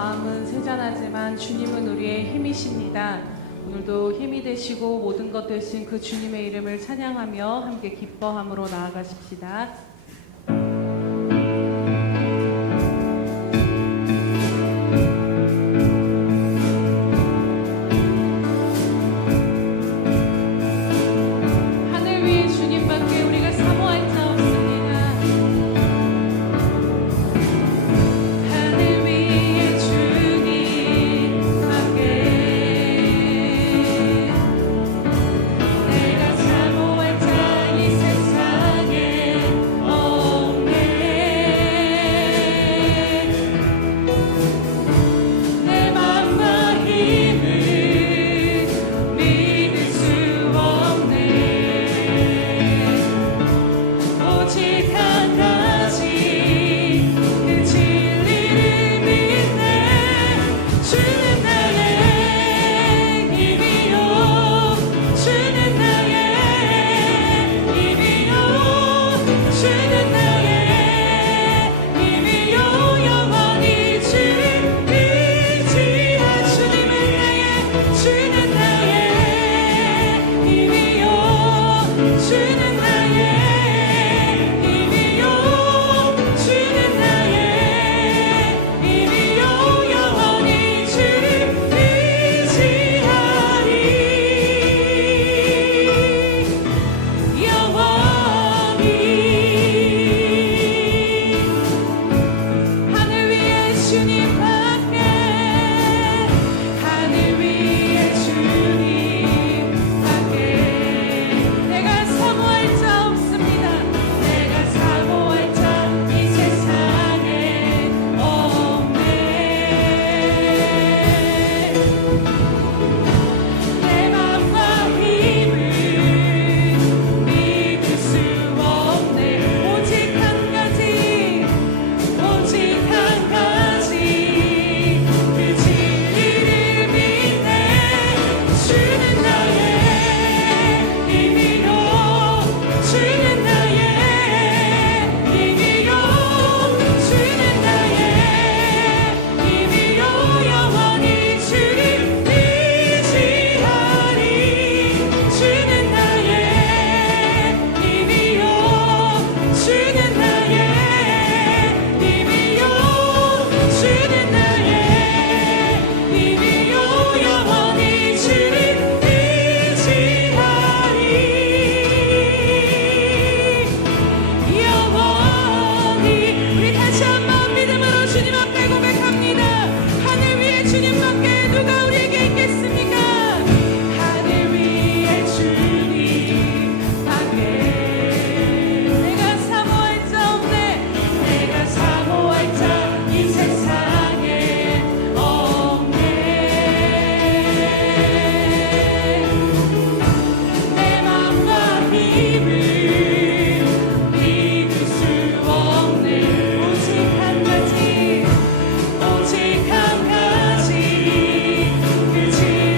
마음은 세잔하지만 주님은 우리의 힘이십니다. 오늘도 힘이 되시고 모든 것 되신 그 주님의 이름을 찬양하며 함께 기뻐함으로 나아가십시다. 하늘 위에 주님밖에 우리가 사모할 자 없습니다. 하늘 위에 주님밖에 내가 사모할 자 이 세상에 없네. 내 맘과 힘을 믿을 수 없네. 오직 한 가지 그 진리를 믿네. 주는 나의 힘이요, 주는 나의 힘이요, 주는 나의 힘이요. 영원히 주를 의지한 주님은 주는 나의 힘이요, 주는 나의 힘이요, 주는 나의 힘이요. 영원히 주를 의지하리. 영원히 하늘 위에 주님밖에, 하늘 위에 주님밖에 내가 사모할 자 없습니다. 내가 사모할 자 이 세상에 없네. 내 맘과 힘을 믿을 수 없네. 오직 한 가지, 오직 한 가지 그 진리를 믿네. 주는 나의 힘이요, 주는 나의 힘이요, 주는 나의 힘이요. 영원히 주를 의지하리. 주는 나의 힘이요, 주는 나의 힘이요, 주는 나의 힘이요. 영원히 주를 의지하리. 영원히 우리 다시 한번 믿음으로 주님 앞에 고백합니다. 하늘 위에 주님밖에 누가 우리에게 있겠습니까? 하늘 위에 주님밖에 내가 사모할 자 없네. 내가 사모할 자 이 세상에 없네. 내 맘과 힘을 믿을 수 없네. 오직 한 가지, 오직 한 가지 그 진리를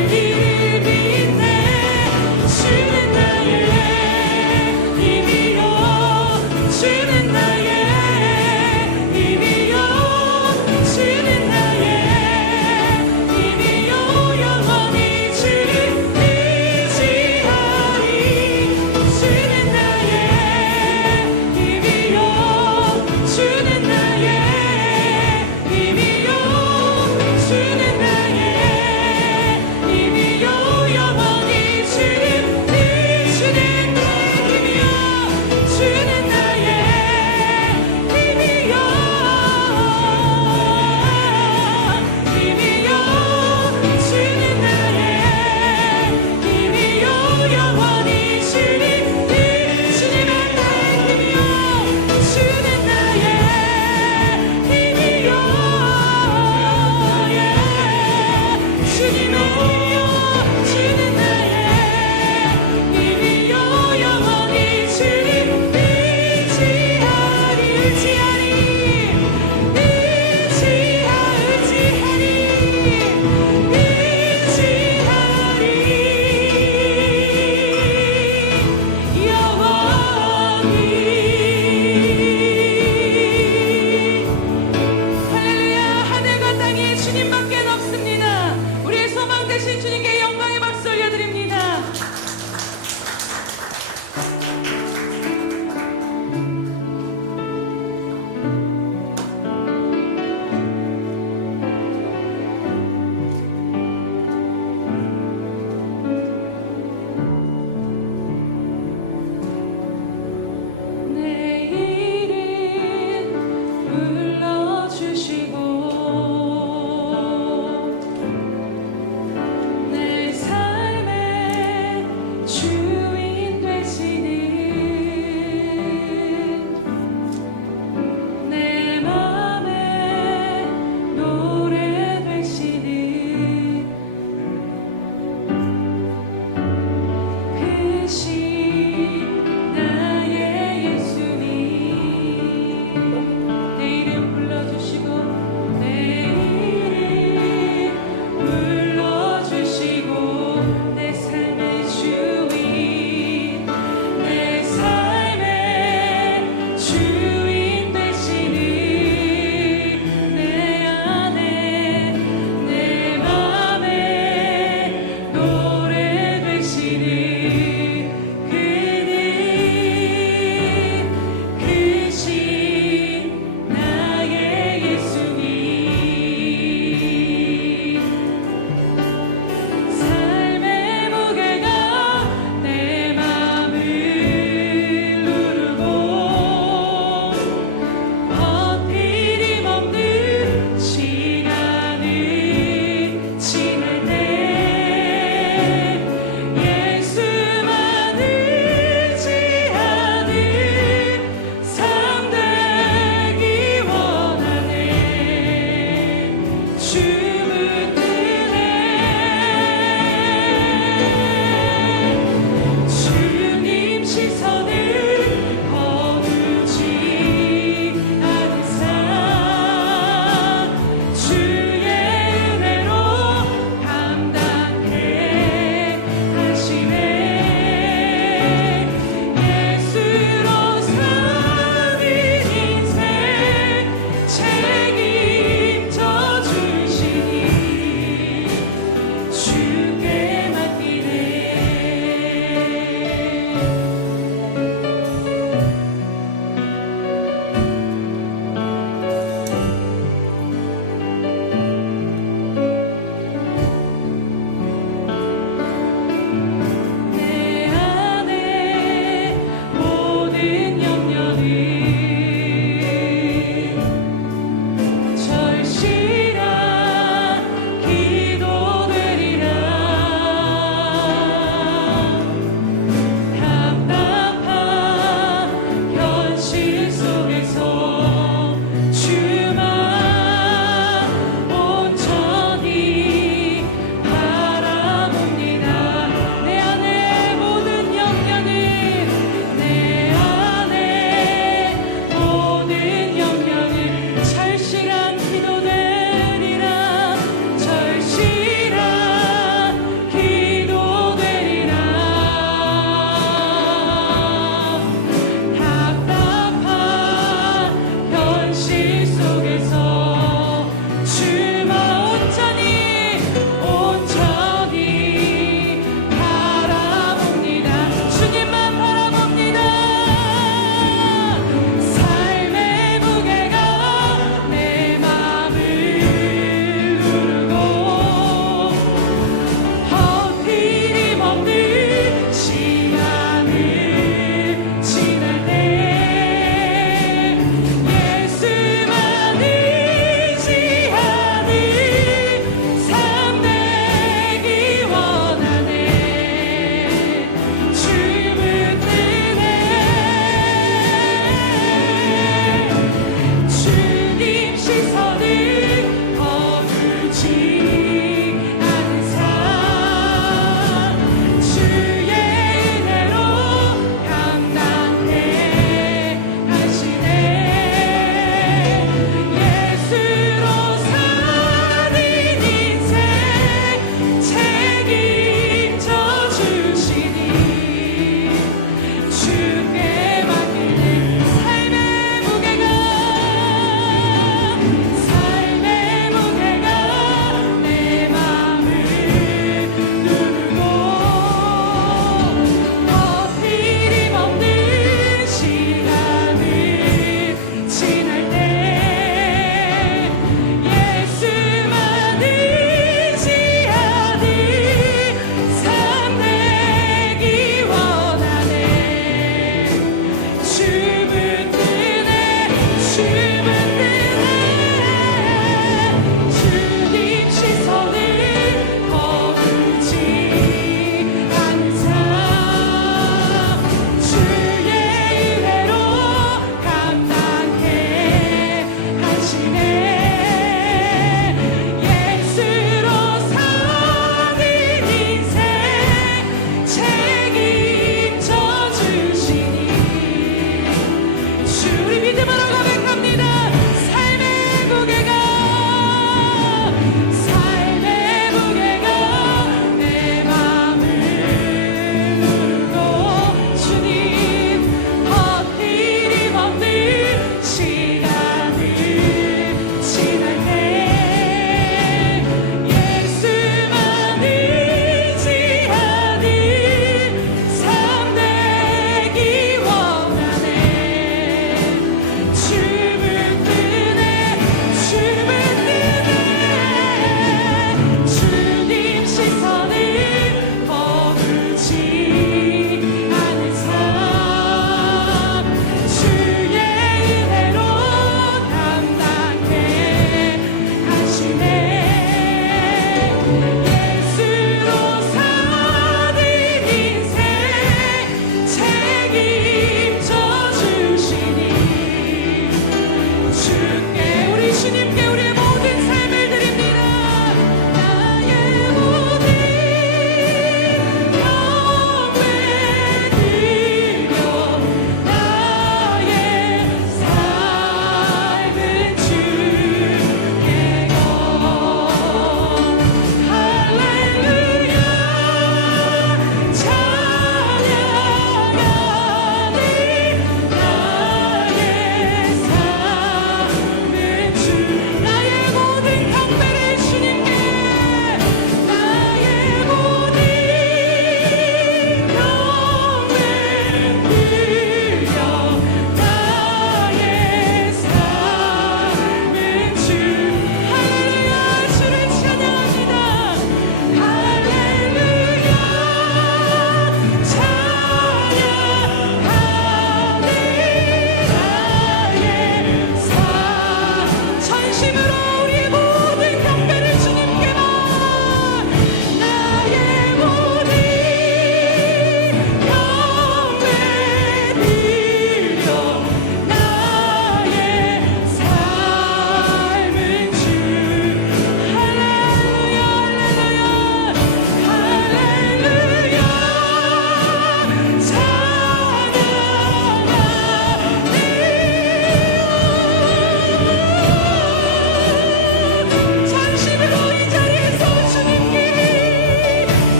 되신 주님께 영광의 박수 올려드립니다. 내 이름 불러주시고 내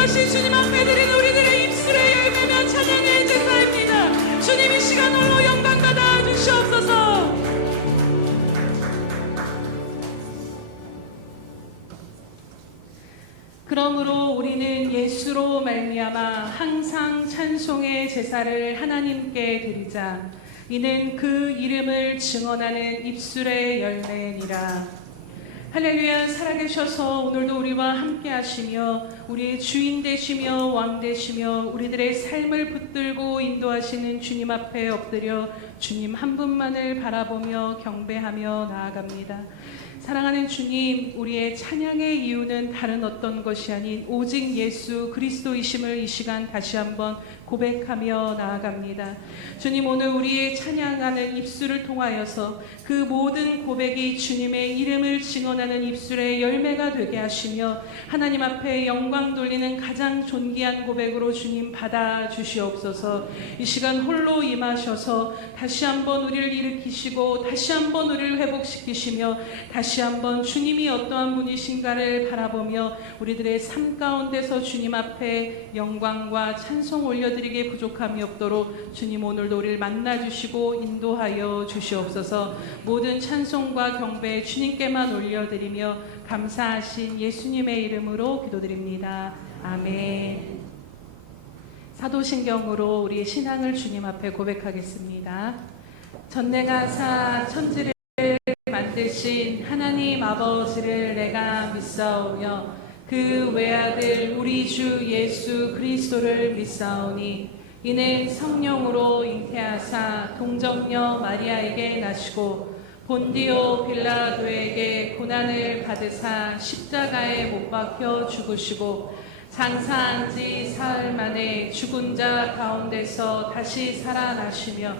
이것이 주님 앞에 드린 우리들의 입술의 열매며 찬양의 제사입니다. 주님 이 시간 홀로 영광 받아 주시옵소서. 그러므로 우리는 예수로 말미암아 항상 찬송의 제사를 하나님께 드리자. 이는 그 이름을 증언하는 입술의 열매니라. 할렐루야. 살아계셔서 오늘도 우리와 함께 하시며 우리의 주인 되시며 왕 되시며 우리들의 삶을 붙들고 인도하시는 주님 앞에 엎드려 주님 한 분만을 바라보며 경배하며 나아갑니다. 사랑하는 주님, 우리의 찬양의 이유는 다른 어떤 것이 아닌 오직 예수 그리스도이심을 이 시간 다시 한번 고백하며 나아갑니다. 주님, 오늘 우리의 찬양하는 입술을 통하여서 그 모든 고백이 주님의 이름을 증언하는 입술의 열매가 되게 하시며 하나님 앞에 영광 돌리는 가장 존귀한 고백으로 주님 받아 주시옵소서. 이 시간 홀로 임하셔서 다시 한번 우리를 일으키시고 다시 한번 우리를 회복시키시며 다시 한번 주님이 어떠한 분이신가를 바라보며 우리들의 삶 가운데서 주님 앞에 영광과 찬송 올려드리기에 부족함이 없도록 주님 오늘도 우리를 만나주시고 인도하여 주시옵소서. 모든 찬송과 경배 주님께만 올려드리며 감사하신 예수님의 이름으로 기도드립니다. 아멘. 사도신경으로 우리의 신앙을 주님 앞에 고백하겠습니다. 전내가사 천지를 만드신 하나님 아버지를 내가 믿사오며 그 외아들 우리 주 예수 그리스도를 믿사오니 이는 성령으로 잉태하사 동정녀 마리아에게 나시고 본디오 빌라도에게 고난을 받으사 십자가에 못 박혀 죽으시고 장사한 지 사흘 만에 죽은 자 가운데서 다시 살아나시며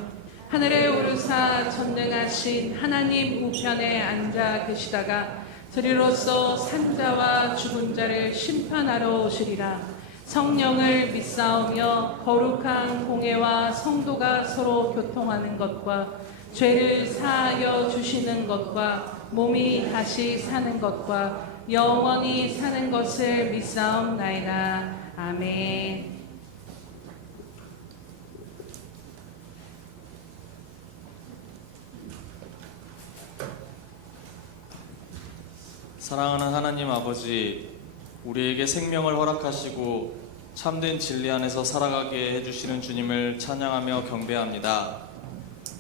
하늘에 오르사 전능하신 하나님 우편에 앉아 계시다가 저리로서 산자와 죽은 자를 심판하러 오시리라. 성령을 믿사오며 거룩한 공회와 성도가 서로 교통하는 것과 죄를 사하여 주시는 것과 몸이 다시 사는 것과 영원히 사는 것을 믿사옵나이다. 아멘. 사랑하는 하나님 아버지, 우리에게 생명을 허락하시고 참된 진리 안에서 살아가게 해주시는 주님을 찬양하며 경배합니다.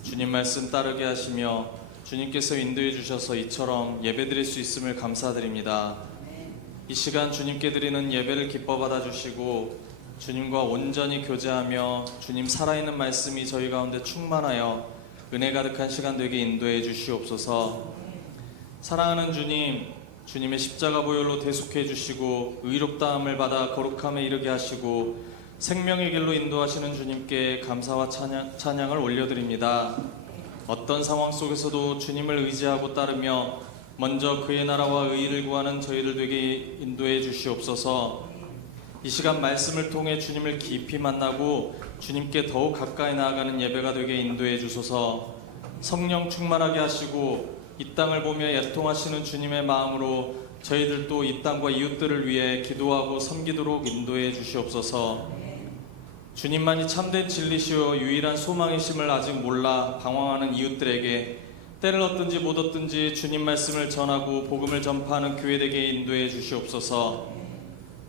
주님 말씀 따르게 하시며 주님께서 인도해 주셔서 이처럼 예배드릴 수 있음을 감사드립니다. 이 시간 주님께 드리는 예배를 기뻐 받아주시고 주님과 온전히 교제하며 주님 살아있는 말씀이 저희 가운데 충만하여 은혜 가득한 시간 되게 인도해 주시옵소서. 사랑하는 주님, 주님의 십자가 보혈로 대속해 주시고 의롭다함을 받아 거룩함에 이르게 하시고 생명의 길로 인도하시는 주님께 감사와 찬양을 올려드립니다. 어떤 상황 속에서도 주님을 의지하고 따르며 먼저 그의 나라와 의의를 구하는 저희들 되게 인도해 주시옵소서. 이 시간 말씀을 통해 주님을 깊이 만나고 주님께 더욱 가까이 나아가는 예배가 되게 인도해 주소서. 성령 충만하게 하시고 이 땅을 보며 애통하시는 주님의 마음으로 저희들도 이 땅과 이웃들을 위해 기도하고 섬기도록 인도해 주시옵소서. 주님만이 참된 진리시오 유일한 소망이심을 아직 몰라 방황하는 이웃들에게 때를 얻든지 못 얻든지 주님 말씀을 전하고 복음을 전파하는 교회되게 인도해 주시옵소서.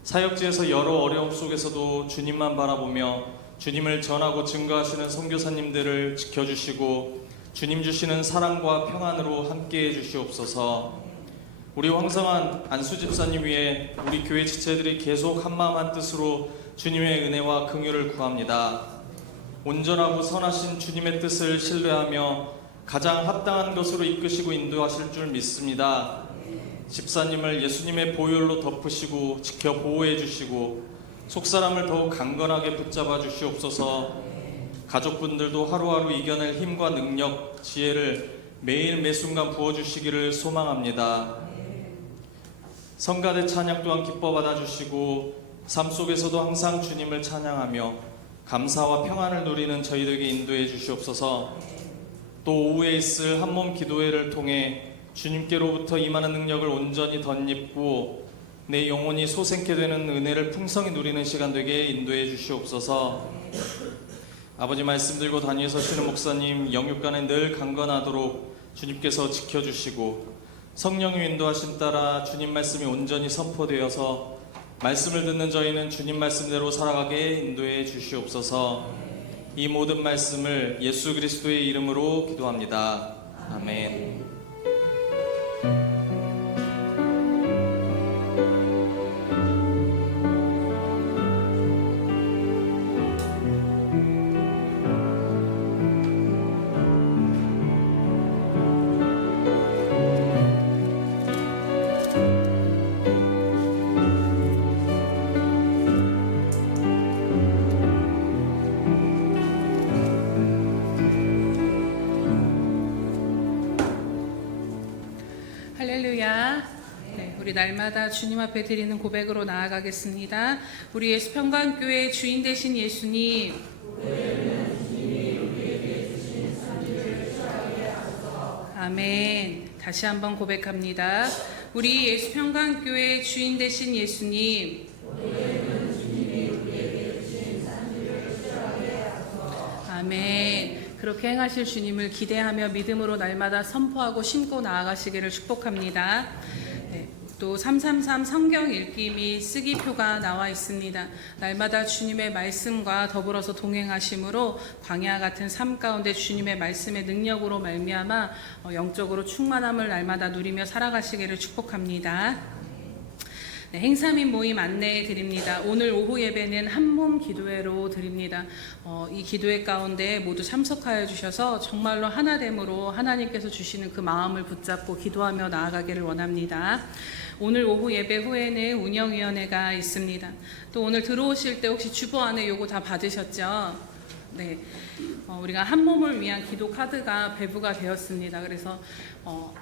사역지에서 여러 어려움 속에서도 주님만 바라보며 주님을 전하고 증거하시는 선교사님들을 지켜주시고 주님 주시는 사랑과 평안으로 함께해 주시옵소서. 우리 황성한 안수 집사님 위해 우리 교회 지체들이 계속 한마음 한뜻으로 주님의 은혜와 긍휼을 구합니다. 온전하고 선하신 주님의 뜻을 신뢰하며 가장 합당한 것으로 이끄시고 인도하실 줄 믿습니다. 집사님을 예수님의 보혈로 덮으시고 지켜 보호해 주시고 속사람을 더욱 강건하게 붙잡아 주시옵소서. 가족분들도 하루하루 이겨낼 힘과 능력, 지혜를 매일 매순간 부어주시기를 소망합니다. 성가대 찬양 또한 기뻐 받아주시고 삶 속에서도 항상 주님을 찬양하며 감사와 평안을 누리는 저희들에게 인도해 주시옵소서. 또 오후에 있을 한몸 기도회를 통해 주님께로부터 임하는 능력을 온전히 덧입고 내 영혼이 소생케 되는 은혜를 풍성히 누리는 시간 되게 인도해 주시옵소서. 아버지 말씀 들고 다니엘 서시는 목사님 영육간에 늘 강건하도록 주님께서 지켜주시고 성령의 인도하심 따라 주님 말씀이 온전히 선포되어서 말씀을 듣는 저희는 주님 말씀대로 살아가게 인도해 주시옵소서. 이 모든 말씀을 예수 그리스도의 이름으로 기도합니다. 아멘. 할렐루야. 네, 우리 날마다 주님 앞에 드리는 고백으로 나아가겠습니다. 우리 예수평강교회 주인 되신 예수님, 아멘. 다시 한번 고백합니다. 우리 예수평강교회 주인 되신 예수님, 아멘. 그렇게 행하실 주님을 기대하며 믿음으로 날마다 선포하고 심고 나아가시기를 축복합니다. 네, 또 333 성경 읽기 및 쓰기표가 나와 있습니다. 날마다 주님의 말씀과 더불어서 동행하심으로 광야 같은 삶 가운데 주님의 말씀의 능력으로 말미암아 영적으로 충만함을 날마다 누리며 살아가시기를 축복합니다. 네, 행사민 모임 안내해 드립니다. 오늘 오후 예배는 한몸 기도회로 드립니다. 이 기도회 가운데 모두 참석하여 주셔서 정말로 하나됨으로 하나님께서 주시는 그 마음을 붙잡고 기도하며 나아가기를 원합니다. 오늘 오후 예배 후에는 운영위원회가 있습니다. 또 오늘 들어오실 때 혹시 주보 안에 요거 다 받으셨죠? 네, 우리가 한 몸을 위한 기도 카드가 배부가 되었습니다. 그래서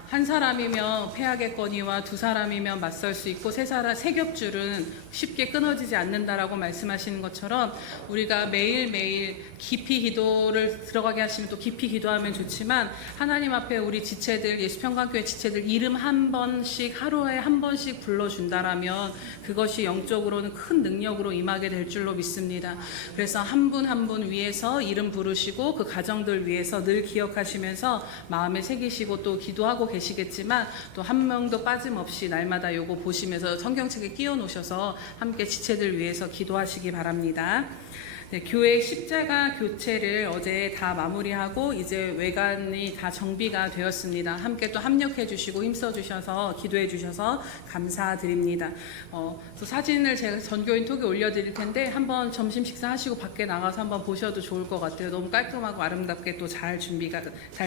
한 사람이면 패하겠거니와 두 사람이면 맞설 수 있고 세 겹줄은 쉽게 끊어지지 않는다라고 말씀하시는 것처럼 우리가 매일매일 깊이 기도를 들어가게 하시면 또 깊이 기도하면 좋지만 하나님 앞에 우리 지체들, 예수평강교회 지체들 이름 한 번씩 하루에 한 번씩 불러준다라면 그것이 영적으로는 큰 능력으로 임하게 될 줄로 믿습니다. 그래서 한 분 한 분 위해서 이름 부르시고 그 가정들 위해서 늘 기억하시면서 마음에 새기시고 또 기도하고 계시겠지만 또 한 명도 빠짐없이 날마다 요거 보시면서 성경책에 끼워 놓으셔서 함께 지체들 위해서 기도하시기 바랍니다. 네, 교회 십자가 교체를 어제 다 마무리하고 이제 외관이 다 정비가 되었습니다. 함께 또 합력해 주시고 힘써 주셔서 기도해 주셔서 감사드립니다. 또 사진을 제가 전교인 톡에 올려드릴 텐데 한번 점심 식사하시고 밖에 나가서 한번 보셔도 좋을 것 같아요. 너무 깔끔하고 아름답게 또 잘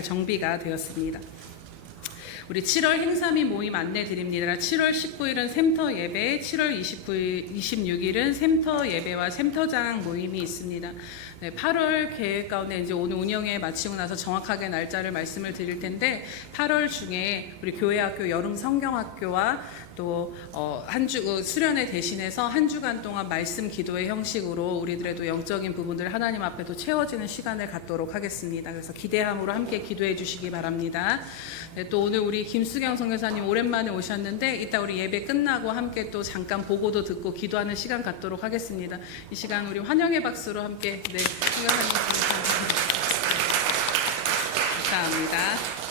정비가 되었습니다. 우리 7월 행사미 모임 안내 드립니다. 7월 19일은 샘터 예배, 7월 26일은 샘터 예배와 샘터장 모임이 있습니다. 네, 8월 계획 가운데 이제 오늘 운영회 마치고 나서 정확하게 날짜를 말씀을 드릴 텐데 8월 중에 우리 교회학교 여름 성경학교와 또 한 주 수련회 대신해서 한 주간 동안 말씀 기도의 형식으로 우리들의 영적인 부분들 하나님 앞에 또 채워지는 시간을 갖도록 하겠습니다. 그래서 기대함으로 함께 기도해 주시기 바랍니다. 네, 또 오늘 우리 김수경 선교사님 오랜만에 오셨는데 이따 우리 예배 끝나고 함께 또 잠깐 보고도 듣고 기도하는 시간 갖도록 하겠습니다. 이 시간 우리 환영의 박수로 함께 생각하겠습니다. 감사합니다.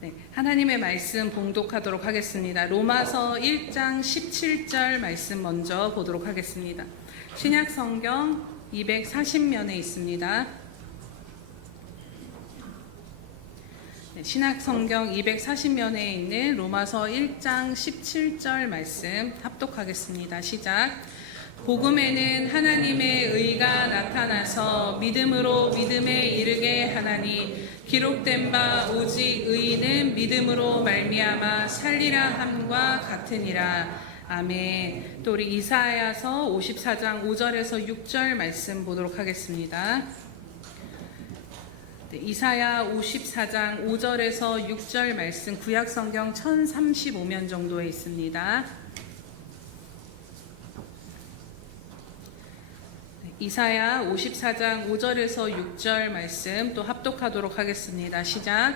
네, 하나님의 말씀 봉독하도록 하겠습니다. 로마서 1장 17절 말씀 먼저 보도록 하겠습니다. 신약 성경 240면에 있습니다. 네, 신약 성경 240면에 있는 로마서 1장 17절 말씀 합독하겠습니다. 시작. 복음에는 하나님의 의가 나타나서 믿음으로 믿음에 이르게 하나니 기록된 바 오직 의인은 믿음으로 말미암아 살리라 함과 같으니라. 아멘. 또 우리 이사야서 54장 5절에서 6절 말씀 보도록 하겠습니다. 네, 이사야 54장 5절에서 6절 말씀 구약성경 1035면 정도에 있습니다. 이사야 54장 5절에서 6절 말씀 또 합독하도록 하겠습니다. 시작.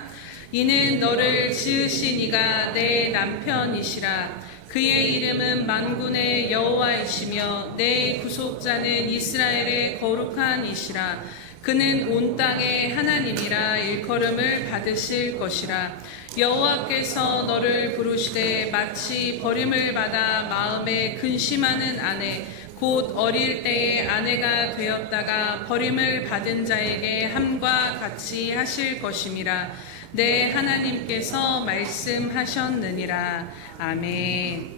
이는 너를 지으신 이가 내 남편이시라. 그의 이름은 만군의 여호와이시며 내 구속자는 이스라엘의 거룩한 이시라. 그는 온 땅의 하나님이라 일컬음을 받으실 것이라. 여호와께서 너를 부르시되 마치 버림을 받아 마음에 근심하는 아내 곧 어릴 때의 아내가 되었다가 버림을 받은 자에게 함과 같이 하실 것임이라. 내 하나님께서 말씀하셨느니라. 아멘.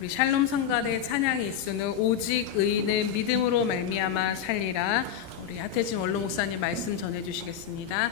우리 샬롬 성가대 찬양이 있으는 오직 의인은 믿음으로 말미암아 살리라. 우리 하태진 원로 목사님 말씀 전해주시겠습니다.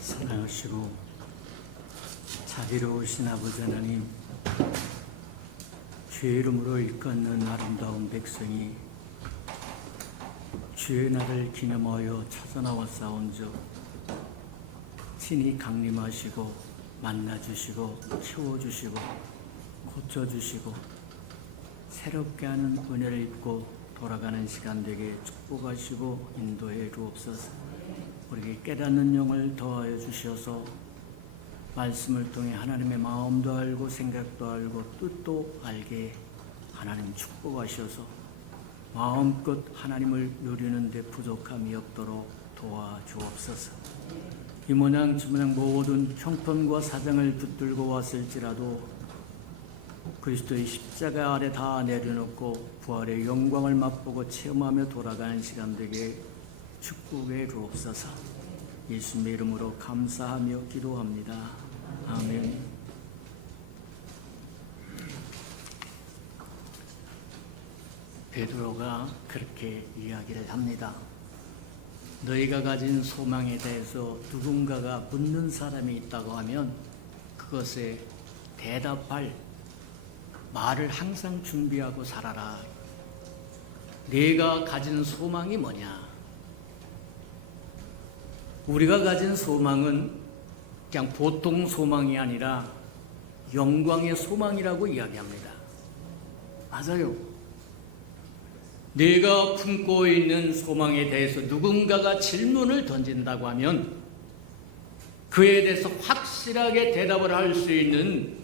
사랑하시고 자비로우신 아버지 하나님, 주의 이름으로 일컫는 아름다운 백성이 주의 날을 기념하여 찾아나와 싸운즉 친히 강림하시고 만나주시고 채워주시고 고쳐주시고 새롭게 하는 은혜를 입고 돌아가는 시간 되게 축복하시고 인도해 주옵소서. 우리에게 깨닫는 영을 더하여 주셔서 말씀을 통해 하나님의 마음도 알고 생각도 알고 뜻도 알게 하나님 축복하셔서 마음껏 하나님을 누리는 데 부족함이 없도록 도와주옵소서. 이 모양 저 모양 모든 형편과 사정을 붙들고 왔을지라도 그리스도의 십자가 아래 다 내려놓고 부활의 영광을 맛보고 체험하며 돌아가는 시간 되게 축복해 주옵소서. 예수님의 이름으로 감사하며 기도합니다. 아멘. 베드로가 그렇게 이야기를 합니다. 너희가 가진 소망에 대해서 누군가가 묻는 사람이 있다고 하면 그것에 대답할 말을 항상 준비하고 살아라. 네가 가진 소망이 뭐냐? 우리가 가진 소망은 그냥 보통 소망이 아니라 영광의 소망이라고 이야기합니다. 맞아요. 내가 품고 있는 소망에 대해서 누군가가 질문을 던진다고 하면 그에 대해서 확실하게 대답을 할 수 있는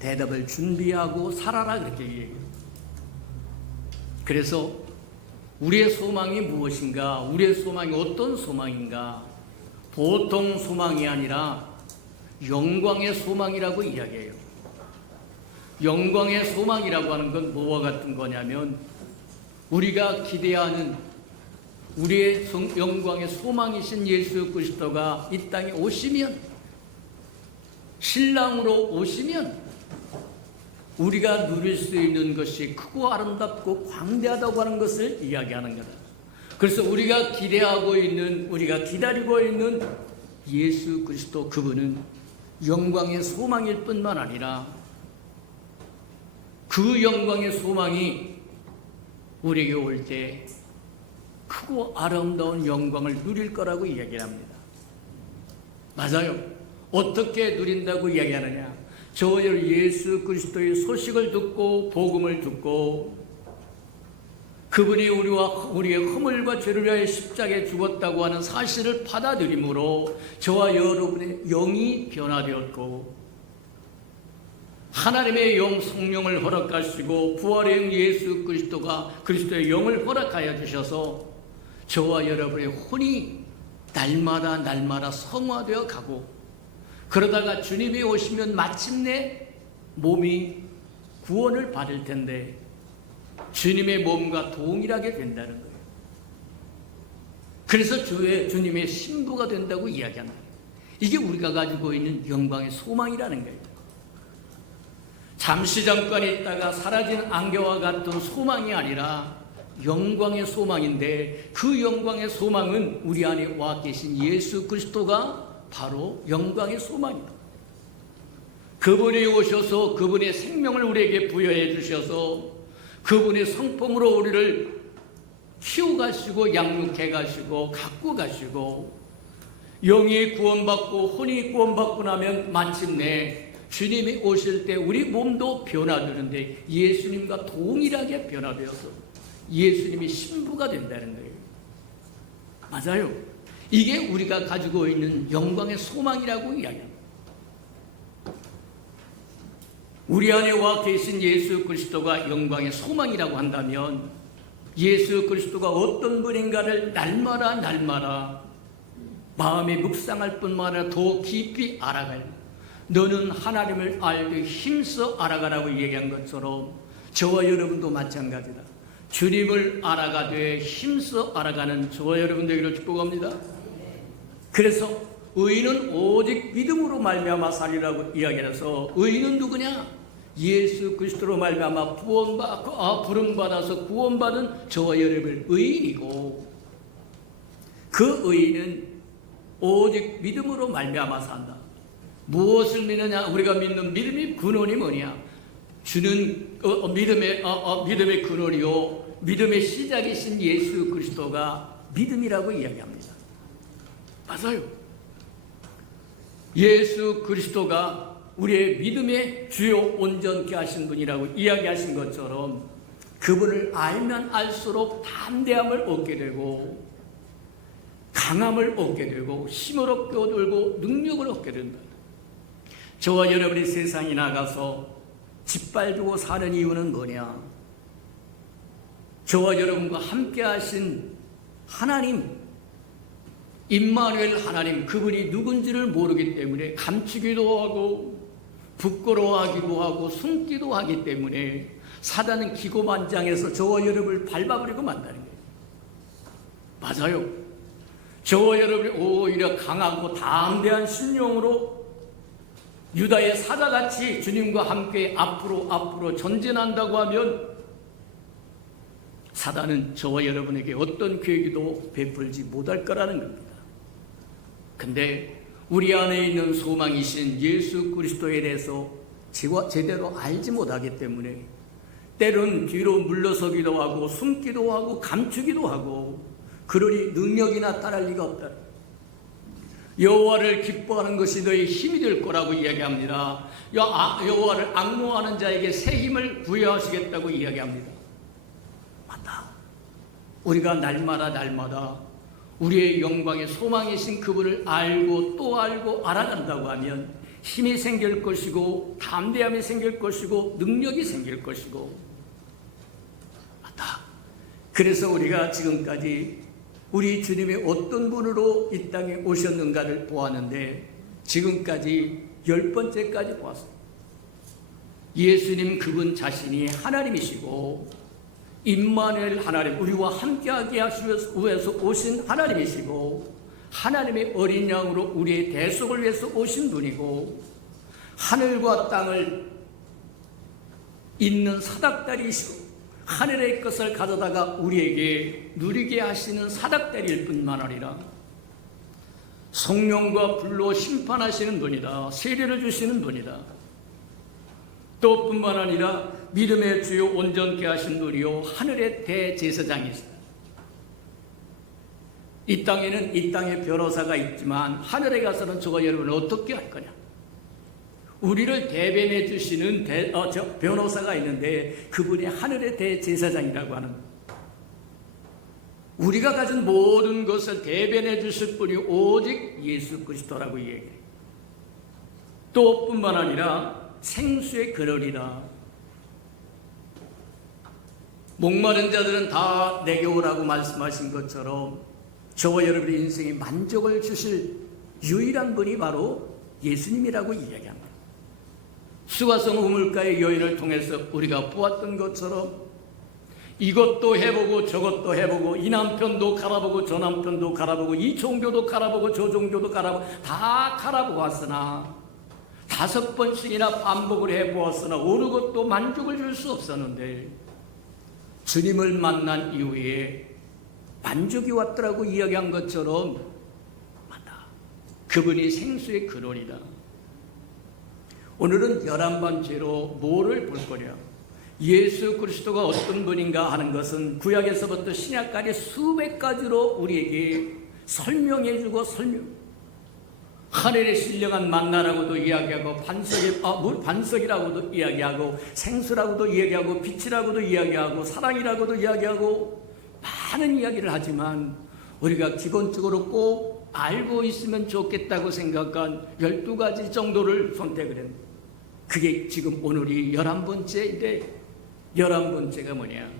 대답을 준비하고 살아라, 그렇게 얘기해요. 그래서 우리의 소망이 무엇인가? 우리의 소망이 어떤 소망인가? 보통 소망이 아니라 영광의 소망이라고 이야기해요. 영광의 소망이라고 하는 건 뭐와 같은 거냐면 우리가 기대하는 우리의 영광의 소망이신 예수 그리스도가 이 땅에 오시면, 신랑으로 오시면 우리가 누릴 수 있는 것이 크고 아름답고 광대하다고 하는 것을 이야기하는 거다. 그래서 우리가 기대하고 있는, 우리가 기다리고 있는 예수 그리스도, 그분은 영광의 소망일 뿐만 아니라 그 영광의 소망이 우리에게 올 때 크고 아름다운 영광을 누릴 거라고 이야기를 합니다. 맞아요. 어떻게 누린다고 이야기하느냐? 저희를 예수 그리스도의 소식을 듣고 복음을 듣고 그분이 우리의 허물과 죄를 위하여 십자가에 죽었다고 하는 사실을 받아들임으로 저와 여러분의 영이 변화되었고 하나님의 영 성령을 허락하시고 부활의 영 예수 그리스도가 그리스도의 영을 허락하여 주셔서 저와 여러분의 혼이 날마다 성화되어 가고 그러다가 주님이 오시면 마침내 몸이 구원을 받을 텐데 주님의 몸과 동일하게 된다는 거예요. 그래서 주님의 신부가 된다고 이야기하는 거예요. 이게 우리가 가지고 있는 영광의 소망이라는 거예요. 잠시 잠깐 있다가 사라진 안개와 같은 소망이 아니라 영광의 소망인데 그 영광의 소망은 우리 안에 와 계신 예수 그리스도가 바로 영광의 소망이다. 그분이 오셔서 그분의 생명을 우리에게 부여해 주셔서 그분의 성품으로 우리를 키워가시고 양육해 가시고 갖고 가시고 영이 구원받고 혼이 구원받고 나면 마침내 주님이 오실 때 우리 몸도 변화되는데 예수님과 동일하게 변화되어서 예수님이 신부가 된다는 거예요. 맞아요. 이게 우리가 가지고 있는 영광의 소망이라고 이야기합니다. 우리 안에 와 계신 예수 그리스도가 영광의 소망이라고 한다면 예수 그리스도가 어떤 분인가를 날마다 마음에 묵상할 뿐만 아니라 더 깊이 알아갈, 너는 하나님을 알되 힘써 알아가라고 얘기한 것처럼 저와 여러분도 마찬가지다. 주님을 알아가되 힘써 알아가는 저와 여러분 되기를 축복합니다. 그래서 의인은 오직 믿음으로 말미암아 살리라고 이야기해서 의인은 누구냐? 예수 그리스도로 말미암아 부름받아서 구원받은 저와 여러분 의인이고 그 의인은 오직 믿음으로 말미암아 산다. 무엇을 믿느냐? 우리가 믿는 믿음의 근원이 뭐냐? 주는 믿음의 근원이요, 믿음의 시작이신 예수 그리스도가 믿음이라고 이야기합니다. 맞아요. 예수 그리스도가 우리의 믿음의 주요 온전케 하신 분이라고 이야기하신 것처럼 그분을 알면 알수록 담대함을 얻게 되고 강함을 얻게 되고 힘을 얻고 능력을 얻게 된다. 저와 여러분이 세상에 나가서 짓밟고 사는 이유는 뭐냐? 저와 여러분과 함께 하신 하나님, 임마누엘 하나님, 그분이 누군지를 모르기 때문에 감추기도 하고 부끄러워하기도 하고 숨기도 하기 때문에 사단은 기고만장해서 저와 여러분을 밟아버리고 만다는 거예요. 맞아요. 저와 여러분이 오히려 강하고 담대한 심령으로 유다의 사자같이 주님과 함께 앞으로 전진한다고 하면 사단은 저와 여러분에게 어떤 계기도 베풀지 못할 거라는 겁니다. 근데 우리 안에 있는 소망이신 예수 그리스도에 대해서 제대로 알지 못하기 때문에 때론 뒤로 물러서기도 하고 숨기도 하고 감추기도 하고 그러니 능력이 나타날 리가 없다. 여호와를 기뻐하는 것이 너의 힘이 될 거라고 이야기합니다. 여호와를 앙모하는 자에게 새 힘을 부여하시겠다고 이야기합니다. 맞다. 우리가 날마다 우리의 영광의 소망이신 그분을 알고 또 알고 알아간다고 하면 힘이 생길 것이고 담대함이 생길 것이고 능력이 생길 것이고 맞다. 그래서 우리가 지금까지 우리 주님이 어떤 분으로 이 땅에 오셨는가를 보았는데 지금까지 10번째까지 보았습니다. 예수님 그분 자신이 하나님이시고 임마누엘 하나님, 우리와 함께하게 하시기 위해서 오신 하나님이시고 하나님의 어린 양으로 우리의 대속을 위해서 오신 분이고 하늘과 땅을 잇는 사닥다리이시고 하늘의 것을 가져다가 우리에게 누리게 하시는 사닥다리일 뿐만 아니라 성령과 불로 심판하시는 분이다. 세례를 주시는 분이다. 또 뿐만 아니라 믿음의 주요 온전케 하신 분이요 하늘의 대제사장이시다. 이 땅에는 이 땅의 변호사가 있지만 하늘에 가서는 저와 여러분은 어떻게 할 거냐? 우리를 대변해 주시는 변호사가 있는데 그분이 하늘의 대제사장이라고 하는 거예요. 우리가 가진 모든 것을 대변해 주실 분이 오직 예수 그리스도라고 얘기해요. 또 뿐만 아니라 생수의 근원이다. 목마른 자들은 다 내게 오라고 말씀하신 것처럼 저와 여러분의 인생에 만족을 주실 유일한 분이 바로 예수님이라고 이야기합니다. 수가성 우물가의 여인을 통해서 우리가 보았던 것처럼 이것도 해보고 저것도 해보고 이 남편도 갈아보고 저 남편도 갈아보고 이 종교도 갈아보고 저 종교도 갈아보고 다 갈아보았으나 5번씩이나 반복을 해보았으나 어느 것도 만족을 줄 수 없었는데 주님을 만난 이후에 만족이 왔더라고 이야기한 것처럼 맞다. 그분이 생수의 근원이다. 오늘은 11번째로 뭐를 볼 거냐? 예수 그리스도가 어떤 분인가 하는 것은 구약에서부터 신약까지 수백 가지로 우리에게 설명해주고 하늘의 신령한 만나라고도 이야기하고 반석이라고도 이야기하고 생수라고도 이야기하고 빛이라고도 이야기하고 사랑이라고도 이야기하고 많은 이야기를 하지만 우리가 기본적으로 꼭 알고 있으면 좋겠다고 생각한 12가지 정도를 선택을 했습니다. 그게 지금 오늘이 11번째인데 11번째가 뭐냐?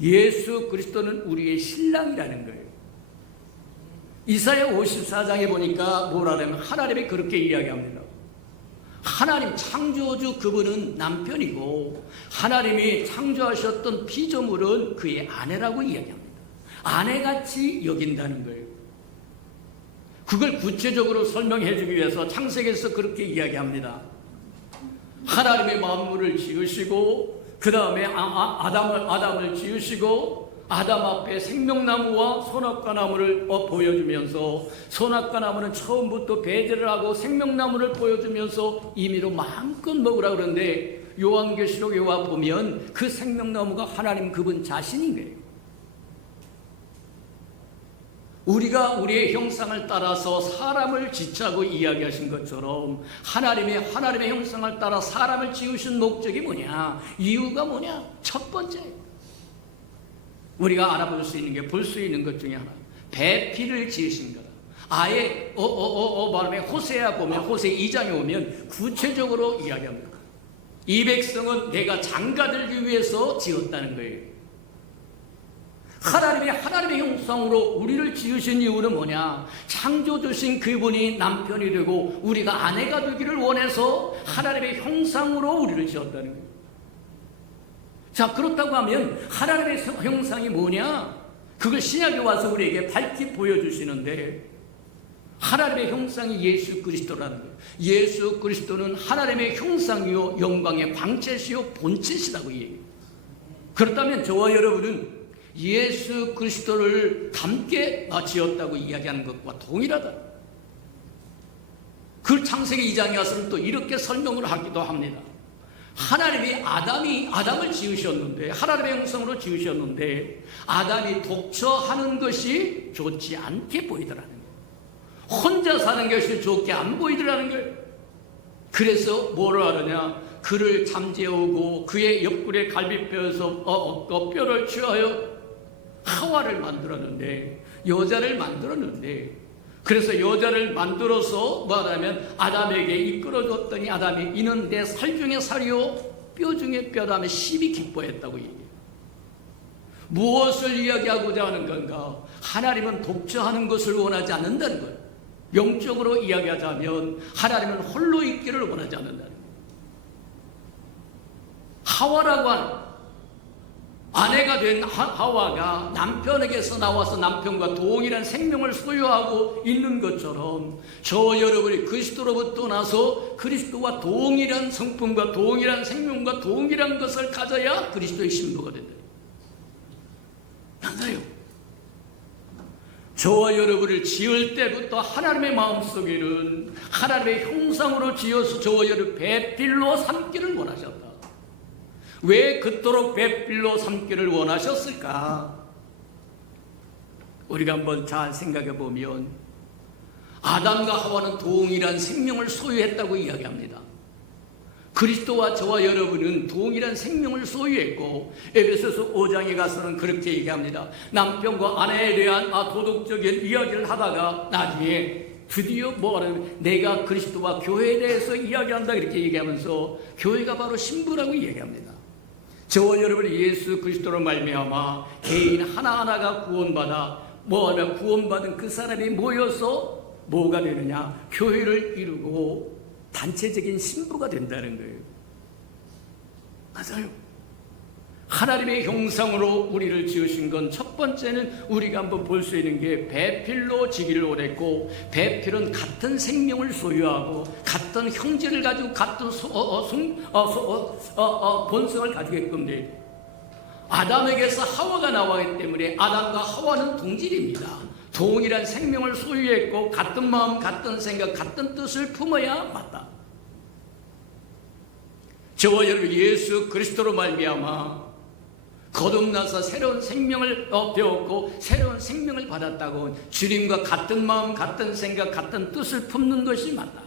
예수 그리스도는 우리의 신랑이라는 거예요. 이사야 54장에 보니까 뭐라냐면 하나님이 그렇게 이야기합니다. 하나님 창조주 그분은 남편이고 하나님이 창조하셨던 피조물은 그의 아내라고 이야기합니다. 아내같이 여긴다는 거예요. 그걸 구체적으로 설명해 주기 위해서 창세기에서 그렇게 이야기합니다. 하나님의 만물을 지으시고 그 다음에 아담을 지으시고 아담 앞에 생명나무와 선악과 나무를 보여주면서 선악과 나무는 처음부터 배제를 하고 생명나무를 보여주면서 임의로 마음껏 먹으라 그러는데 요한계시록에 와 보면 그 생명나무가 하나님 그분 자신인 거예요. 우리가 우리의 형상을 따라서 사람을 지자고 이야기하신 것처럼 하나님의 형상을 따라 사람을 지으신 목적이 뭐냐? 이유가 뭐냐? 첫 번째, 우리가 알아볼 수 있는 게, 볼 수 있는 것 중에 하나, 배필을 지으신 거다. 아예 말하면 호세아 보면, 호세 2장에 오면 구체적으로 이야기합니다. 이 백성은 내가 장가들기 위해서 지었다는 거예요. 하나님의 형상으로 우리를 지으신 이유는 뭐냐? 창조주신 그분이 남편이 되고 우리가 아내가 되기를 원해서 하나님의 형상으로 우리를 지었다는 거예요. 자, 그렇다고 하면 하나님의 형상이 뭐냐? 그걸 신약에 와서 우리에게 밝히 보여주시는데, 하나님의 형상이 예수 그리스도라는 거예요. 예수 그리스도는 하나님의 형상이요 영광의 광채시요 본체시라고 얘기해요. 그렇다면 저와 여러분은 예수 그리스도를 닮게 지었다고 이야기하는 것과 동일하다. 그 창세기 2장에 와서는 또 이렇게 설명을 하기도 합니다. 하나님이 아담을 지으셨는데, 하나님의 형상으로 지으셨는데 아담이 독처하는 것이 좋지 않게 보이더라는 거예요. 혼자 사는 것이 좋게 안 보이더라는 거예요. 그래서 뭐를 하느냐? 그를 잠재우고 그의 옆구리에 갈비뼈에서 뼈를 취하여 하와를 만들었는데, 여자를 만들었는데, 그래서 여자를 만들어서 뭐하냐면 아담에게 이끌어줬더니 아담이 이는 내 살 중에 살이요 뼈 중에 뼈라며 심히 기뻐했다고 얘기해요. 무엇을 이야기하고자 하는 건가? 하나님은 독처하는 것을 원하지 않는다는 거예요. 영적으로 이야기하자면 하나님은 홀로 있기를 원하지 않는다는 거예요. 하와라고 하는 아내가 된 하와가 남편에게서 나와서 남편과 동일한 생명을 소유하고 있는 것처럼 저 여러분이 그리스도로부터 나서 그리스도와 동일한 성품과 동일한 생명과 동일한 것을 가져야 그리스도의 신부가 된다. 맞아요. 저와 여러분을 지을 때부터 하나님의 마음속에는 하나님의 형상으로 지어서 저와 여러분 배필로 삼기를 원하셨다. 왜 그토록 배필로 삼기를 원하셨을까? 우리가 한번 잘 생각해 보면 아담과 하와는 동일한 생명을 소유했다고 이야기합니다. 그리스도와 저와 여러분은 동일한 생명을 소유했고, 에베소서 5장에 가서는 그렇게 얘기합니다. 남편과 아내에 대한 도덕적인 이야기를 하다가 나중에 드디어 뭐라면 내가 그리스도와 교회에 대해서 이야기한다 이렇게 얘기하면서 교회가 바로 신부라고 얘기합니다. 저와 여러분이 예수 그리스도로 말미암아 개인 하나하나가 구원받아 뭐하면 구원받은 그 사람이 모여서 뭐가 되느냐? 교회를 이루고 단체적인 신부가 된다는 거예요. 맞아요. 하나님의 형상으로 우리를 지으신 건 첫 번째는 우리가 한번 볼 수 있는 게 배필로 지기를 원했고, 배필은 같은 생명을 소유하고 같은 형제를 가지고 같은 본성을 가지고 있건데, 아담에게서 하와가 나왔기 때문에 아담과 하와는 동질입니다. 동일한 생명을 소유했고 같은 마음, 같은 생각, 같은 뜻을 품어야 맞다. 저와 여러분 예수 그리스도로 말미암아 거듭나서 새로운 생명을 배웠고 새로운 생명을 받았다고 주님과 같은 마음, 같은 생각, 같은 뜻을 품는 것이 맞다.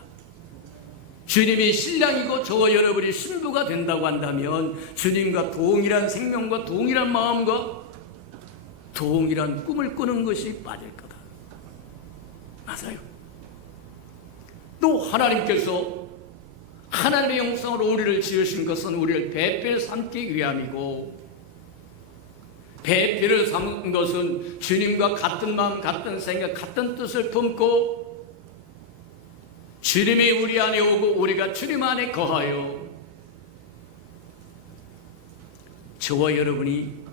주님이 신랑이고 저와 여러분이 신부가 된다고 한다면 주님과 동일한 생명과 동일한 마음과 동일한 꿈을 꾸는 것이 빠질 거다. 맞아요. 또 하나님께서 하나님의 형상으로 우리를 지으신 것은 우리를 배필 삼기 위함이고, 배필을 삼은 것은 주님과 같은 마음, 같은 생각, 같은 뜻을 품고 주님이 우리 안에 오고 우리가 주님 안에 거하여 저와 여러분이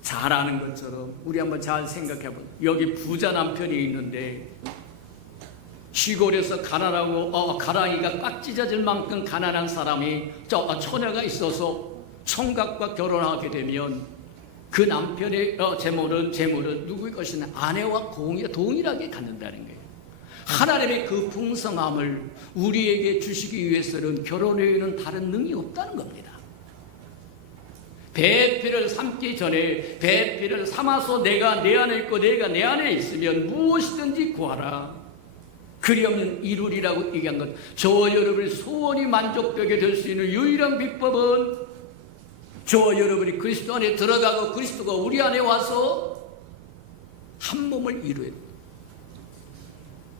잘 아는 것처럼 우리 한번 잘 생각해 보세요. 여기 부자 남편이 있는데 시골에서 가난하고 가랑이가 꽉 찢어질 만큼 가난한 사람이 처녀가 있어서 총각과 결혼하게 되면 그 남편의 재물은 누구의 것이냐? 아내와 동일하게 갖는다는 거예요. 하나님의 그 풍성함을 우리에게 주시기 위해서는 결혼 외에는 다른 능이 없다는 겁니다. 배필을 삼기 전에 배필을 삼아서 내가 내 안에 있고 내가 내 안에 있으면 무엇이든지 구하라. 그리 없는 이루리라고 얘기한 것. 저와 여러분의 소원이 만족되게 될 수 있는 유일한 비법은 저와 여러분이 그리스도 안에 들어가고 그리스도가 우리 안에 와서 한 몸을 이루어야 돼요.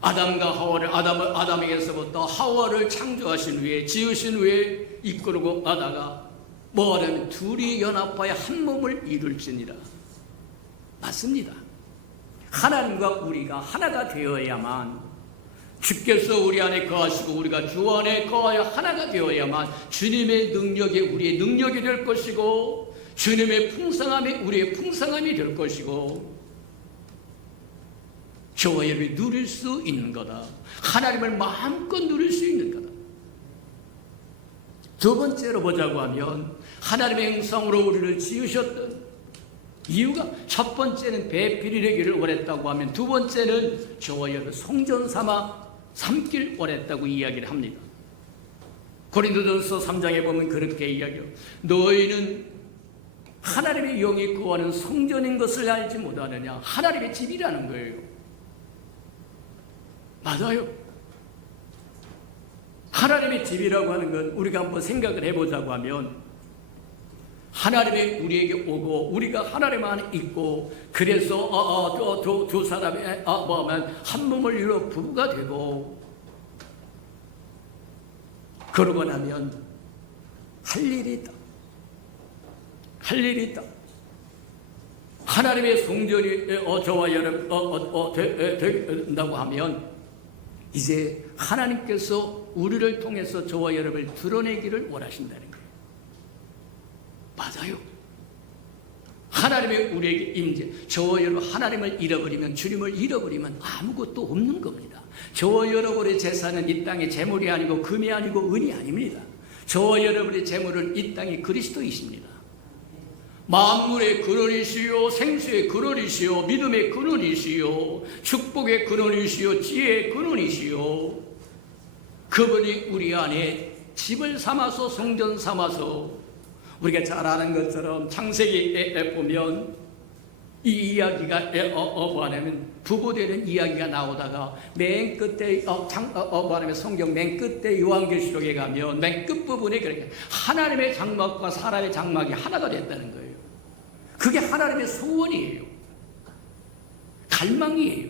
아담과 하와를 아담에게서부터 하와를 창조하신 후에 지으신 후에 이끌고 가다가 뭐하냐면 둘이 연합하여 한 몸을 이룰지니라. 맞습니다. 하나님과 우리가 하나가 되어야만 주께서 우리 안에 거하시고 우리가 주 안에 거하여 하나가 되어야만 주님의 능력이 우리의 능력이 될 것이고 주님의 풍성함이 우리의 풍성함이 될 것이고 저와 여러분이 누릴 수 있는 거다. 하나님을 마음껏 누릴 수 있는 거다. 두 번째로 보자고 하면 하나님의 형상으로 우리를 지으셨던 이유가 첫 번째는 배필이 되기를 원했다고 하면 두 번째는 저와 여러분 성전 삼길 원했다고 이야기를 합니다. 고린도전서 3장에 보면 그렇게 이야기해요. 너희는 하나님의 영이 거하는 성전인 것을 알지 못하느냐. 하나님의 집이라는 거예요. 맞아요. 하나님의 집이라고 하는 건 우리가 한번 생각을 해보자고 하면 하나님이 우리에게 오고 우리가 하나님 안에 있고 그래서 두 사람이 한 몸을 이루어 부부가 되고 그러고 나면 할 일이 있다. 할 일이 있다. 하나님의 성전이 저와 여러분 된다고 하면 이제 하나님께서 우리를 통해서 저와 여러분을 드러내기를 원하신다는 거예요. 맞아요. 하나님의 우리에게 임재. 저와 여러분 하나님을 잃어버리면 주님을 잃어버리면 아무것도 없는 겁니다. 저와 여러분의 재산은 이 땅의 재물이 아니고 금이 아니고 은이 아닙니다. 저와 여러분의 재물은 이 땅의 그리스도이십니다. 만물의 근원이시요 생수의 근원이시요 믿음의 근원이시요 축복의 근원이시요 지혜의 근원이시요 그분이 우리 안에 집을 삼아서 성전 삼아서 우리가 잘 아는 것처럼 창세기에 보면 이 이야기가 뭐하냐면 부부되는 이야기가 나오다가 맨 끝에 뭐하냐면 성경 맨 끝에 요한계시록에 가면 맨 끝부분에 그렇게 하나님의 장막과 사람의 장막이 하나가 됐다는 거예요. 그게 하나님의 소원이에요. 갈망이에요.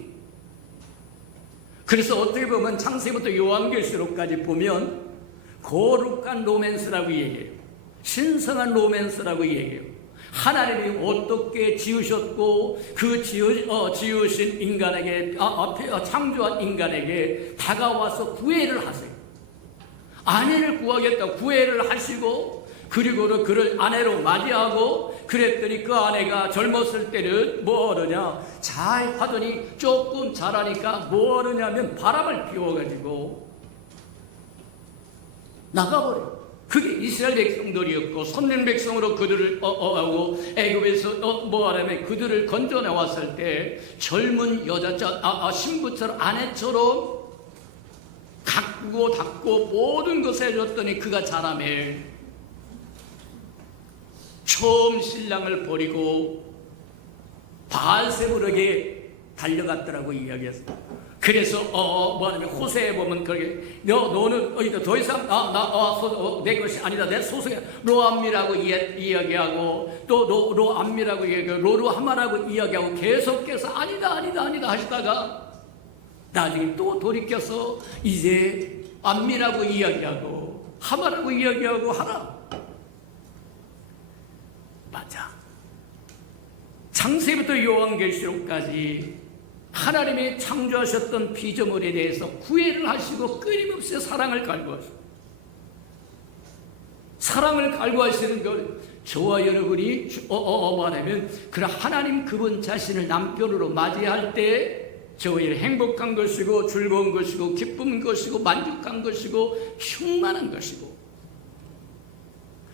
그래서 어떻게 보면 창세기부터 요한계시록까지 보면 거룩한 로맨스라고 얘기해요. 신성한 로맨스라고 얘기해요. 하나님이 어떻게 지으셨고 그 지으신 인간에게 창조한 인간에게 다가와서 구애를 하세요. 아내를 구하겠다 구애를 하시고 그리고 그를 아내로 맞이하고 그랬더니 그 아내가 젊었을 때는 뭐 하느냐 잘 하더니 조금 자라니까 뭐 하느냐면 바람을 피워가지고 나가버려요. 그게 이스라엘 백성들이었고 선민 백성으로 그들을 하고 애굽에서 뭐 하냐면 그들을 건져내 왔을 때 젊은 여자 신부처럼 아내처럼 가꾸고 닦고 모든 것을 해줬더니 그가 자라매 처음 신랑을 버리고 바알세불에게 달려갔더라고 이야기했어. 그래서 뭐냐면 호세에 보면 그렇게 너는 더 이상 내 것이 아니다 내 소속이야 로암미라고 이야기하고 또 로암미라고 이야기하고 로루하마라고 이야기하고 계속해서 아니다 하시다가 나중에 또 돌이켜서 이제 암미라고 이야기하고 하마라고 이야기하고 하라. 맞아. 창세부터 요한계시록까지 하나님이 창조하셨던 피조물에 대해서 구애를 하시고 끊임없이 사랑을 갈구하시고 사랑을 갈구하시는 것 저와 여러분이 말하면 그런 하나님 그분 자신을 남편으로 맞이할 때 저와 여러분 행복한 것이고 즐거운 것이고 기쁜 것이고 만족한 것이고 충만한 것이고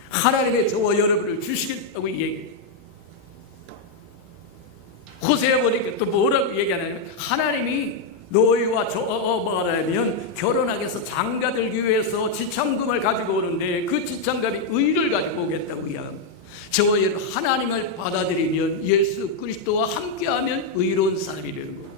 하나님의 저와 여러분을 주시겠다고 얘기해요. 호세에 보니까 또 뭐라고 얘기하냐면 하나님이 너희와 말하면 결혼하기 위해서 장가들기 위해서 지참금을 가지고 오는데 그 지참금이 의를 가지고 오겠다고 이야기합니다. 저와 여러분 하나님을 받아들이면 예수 그리스도와 함께하면 의로운 사람이 되는 거예요.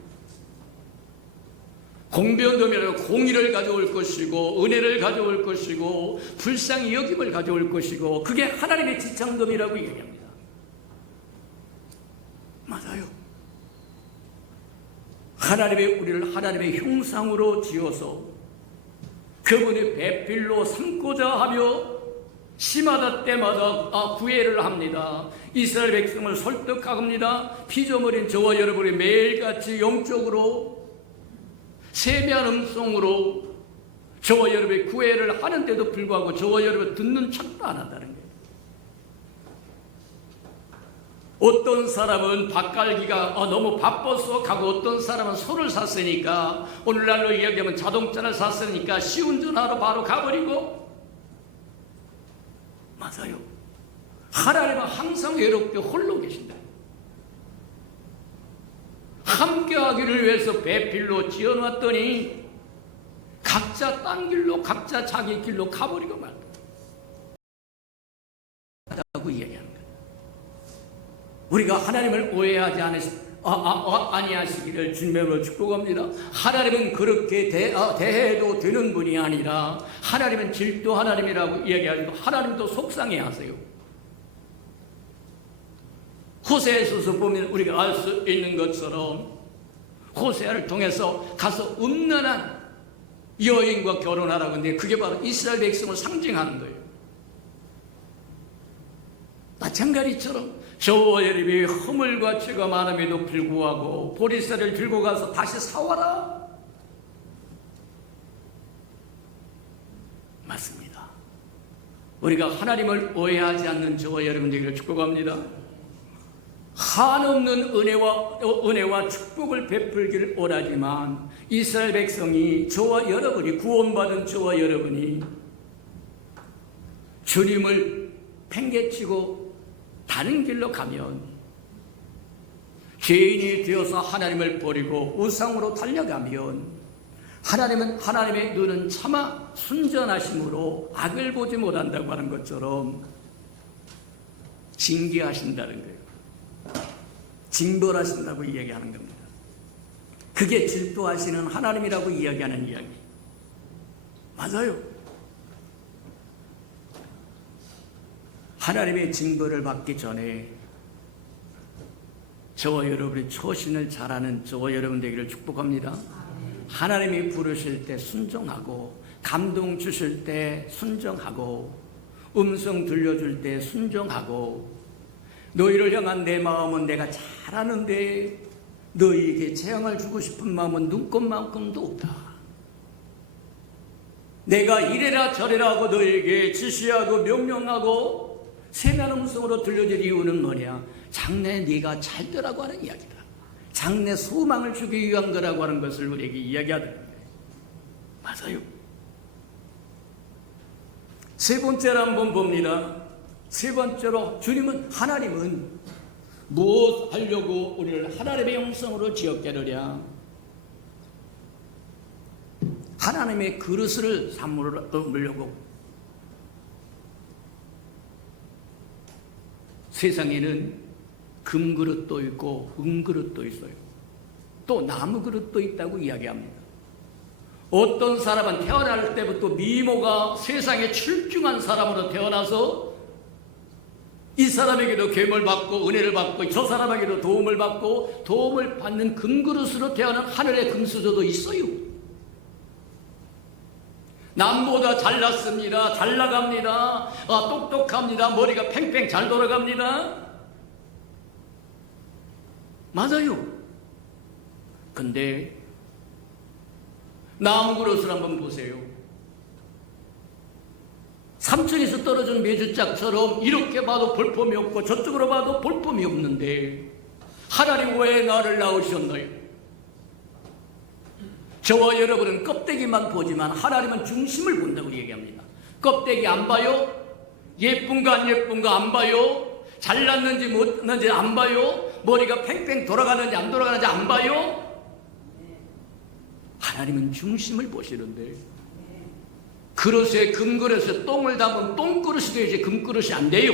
공변dom이라고 공의를 가져올 것이고 은혜를 가져올 것이고 불쌍히 여김을 가져올 것이고 그게 하나님의 지참금이라고 얘기합니다. 맞아요. 우리를 하나님의 형상으로 지어서 그분의 배필로 삼고자 하며 시마다 때마다 구애를 합니다. 이스라엘 백성을 설득합니다. 피조물인 저와 여러분이 매일같이 영적으로 세미한 음성으로 저와 여러분의 구애를 하는데도 불구하고 저와 여러분 듣는 척도 안 한다는 거예요. 어떤 사람은 밭갈기가 너무 바빠서 가고 어떤 사람은 소를 샀으니까 오늘날로 이야기하면 자동차를 샀으니까 시운전하러 바로 가버리고 맞아요. 하나님은 항상 외롭게 홀로 계신다. 함께하기를 위해서 배필로 지어놨더니 각자 딴 길로 각자 자기 길로 가버리고 말다. 라고 이야기합니다. 우리가 하나님을 오해하지 아니하시기를 주님으로 축복합니다. 하나님은 그렇게 대해도 되는 분이 아니라 하나님은 질투 하나님이라고 이야기하고 하나님도 속상해하세요. 호세아서서 보면 우리가 알 수 있는 것처럼 호세아를 통해서 가서 음란한 여인과 결혼하라고 하는데 그게 바로 이스라엘 백성을 상징하는 거예요. 마찬가지처럼 저와 여러분이 허물과 죄가 많음에도 불구하고 보리새를 들고 가서 다시 사와라. 맞습니다. 우리가 하나님을 오해하지 않는 저와 여러분들에게 축복합니다. 한없는 은혜와 축복을 베풀기를 원하지만 이스라엘 백성이 저와 여러분이 구원받은 저와 여러분이 주님을 팽개치고 다른 길로 가면 죄인이 되어서 하나님을 버리고 우상으로 달려가면 하나님은 하나님의 눈은 차마 순전하심으로 악을 보지 못한다고 하는 것처럼 징계하신다는 거예요. 징벌하신다고 이야기하는 겁니다. 그게 질투하시는 하나님이라고 이야기하는 이야기. 맞아요. 하나님의 징벌을 받기 전에 저와 여러분이 초신을 잘하는 저와 여러분 되기를 축복합니다. 하나님이 부르실 때 순종하고 감동 주실 때 순종하고 음성 들려줄 때 순종하고 너희를 향한 내 마음은 내가 잘 아는데 너희에게 재앙을 주고 싶은 마음은 눈꽃만큼도 없다. 내가 이래라 저래라 하고 너희에게 지시하고 명령하고 세미한 음성으로 들려질 이유는 뭐냐? 장래 네가 잘 되라고 하는 이야기다. 장래 소망을 주기 위한 거라고 하는 것을 우리에게 이야기하는 거예요. 맞아요. 세 번째로 한번 봅니다. 세 번째로 하나님은 무엇 하려고 우리를 하나님의 형상으로 지었게 하느냐? 하나님의 그릇을 삼으려고. 세상에는 금그릇도 있고 은그릇도 있어요. 또 나무그릇도 있다고 이야기합니다. 어떤 사람은 태어날 때부터 미모가 세상에 출중한 사람으로 태어나서 이 사람에게도 괴물 받고 은혜를 받고 저 사람에게도 도움을 받고 도움을 받는 금그릇으로 태어난 하늘의 금수저도 있어요. 남보다 잘났습니다. 잘 나갑니다. 똑똑합니다. 머리가 팽팽 잘 돌아갑니다. 맞아요. 근데 나무 그릇을 한번 보세요. 삼천에서 떨어진 메주짝처럼 이렇게 봐도 볼품이 없고 저쪽으로 봐도 볼품이 없는데 하나님 왜 나를 낳으셨나요? 저와 여러분은 껍데기만 보지만 하나님은 중심을 본다고 얘기합니다. 껍데기 안 봐요? 예쁜가 안 예쁜가 안 봐요? 잘났는지 못났는지 안 봐요? 머리가 팽팽 돌아가는지 안 돌아가는지 안 봐요? 하나님은 중심을 보시는데, 그릇에 금그릇에 똥을 담은 똥그릇이 되지 금그릇이 안 돼요.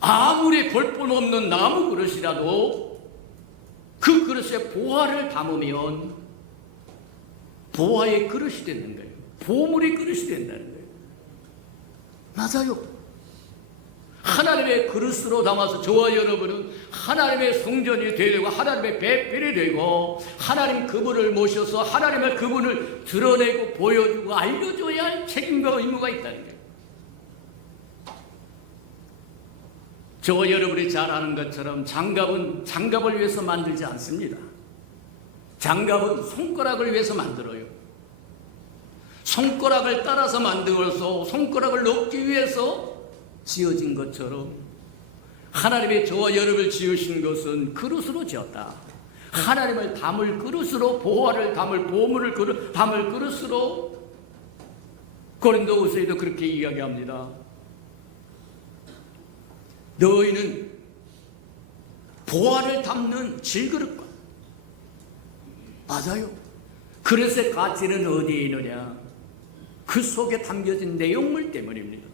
아무리 볼품없는 나무 그릇이라도 그 그릇에 보화를 담으면 보화의 그릇이 되는 거예요. 보물의 그릇이 된다는 거예요. 맞아요. 하나님의 그릇으로 담아서 저와 여러분은 하나님의 성전이 되고 하나님의 배필이 되고 하나님 그분을 모셔서 하나님의 그분을 드러내고 보여주고 알려줘야 할 책임과 의무가 있다는 거예요. 저와 여러분이 잘 아는 것처럼 장갑은 장갑을 위해서 만들지 않습니다. 장갑은 손가락을 위해서 만들어요. 손가락을 따라서 만들어서 손가락을 넣기 위해서 지어진 것처럼 하나님의 저와 여러분을 지으신 것은 그릇으로 지었다. 하나님을 담을 그릇으로, 보화를 담을 보물을 담을 그릇으로. 고린도후서에도 그렇게 이야기합니다. 너희는 보화를 담는 질그릇과, 맞아요. 그릇의 가치는 어디에 있느냐? 그 속에 담겨진 내용물 때문입니다.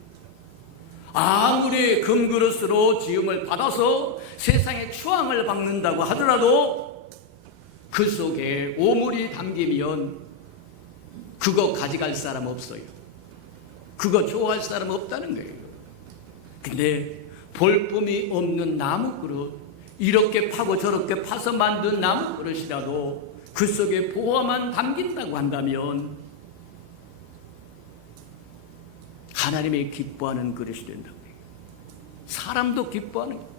아무리 금그릇으로 지음을 받아서 세상의 추앙을 받는다고 하더라도 그 속에 오물이 담기면 그거 가져갈 사람 없어요. 그거 좋아할 사람 없다는 거예요. 근데 볼품이 없는 나무 그릇, 이렇게 파고 저렇게 파서 만든 나무 그릇이라도 그 속에 보화만 담긴다고 한다면 하나님이 기뻐하는 그릇이 된다고 해요. 사람도 기뻐하는 거예요.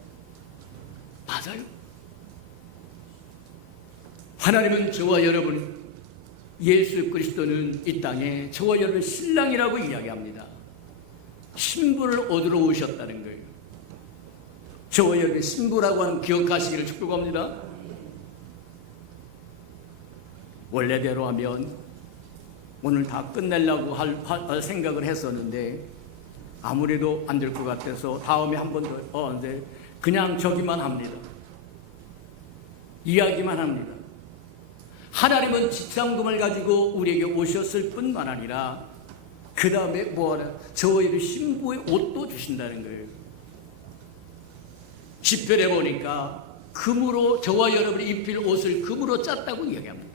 맞아요. 하나님은 저와 여러분, 예수 그리스도는 이 땅에 저와 여러분 신랑이라고 이야기합니다. 신부를 얻으러 오셨다는 거예요. 저와 여러분 신부라고 하는 기억하시기를 축복합니다. 원래대로 하면 오늘 다 끝내려고 할 생각을 했었는데 아무래도 안 될 것 같아서 다음에 한 번 더 그냥 저기만 합니다. 이야기만 합니다. 하나님은 지참금을 가지고 우리에게 오셨을 뿐만 아니라 그 다음에 뭐하나 저희를 신부의 옷도 주신다는 거예요. 시편에 보니까 금으로 저와 여러분이 입힐 옷을 금으로 짰다고 이야기합니다.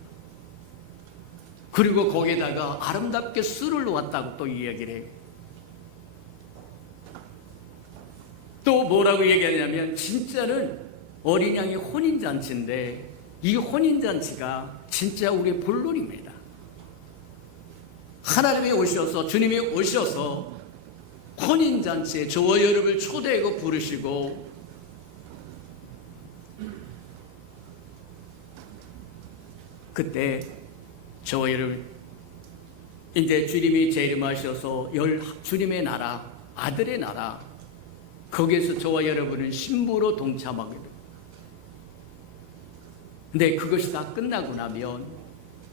그리고 거기에다가 아름답게 술을 놓았다고 또 이야기를 해요. 또 뭐라고 얘기하냐면 진짜는 어린 양의 혼인잔치인데 이 혼인잔치가 진짜 우리의 본론입니다. 하나님이 오셔서, 주님이 오셔서 혼인잔치에 저와 여러분을 초대하고 부르시고 그때 저와 여러분 이제 주님이 재림하셔서 주님의 나라, 아들의 나라, 거기에서 저와 여러분은 신부로 동참하게 됩니다. 근데 그것이 다 끝나고 나면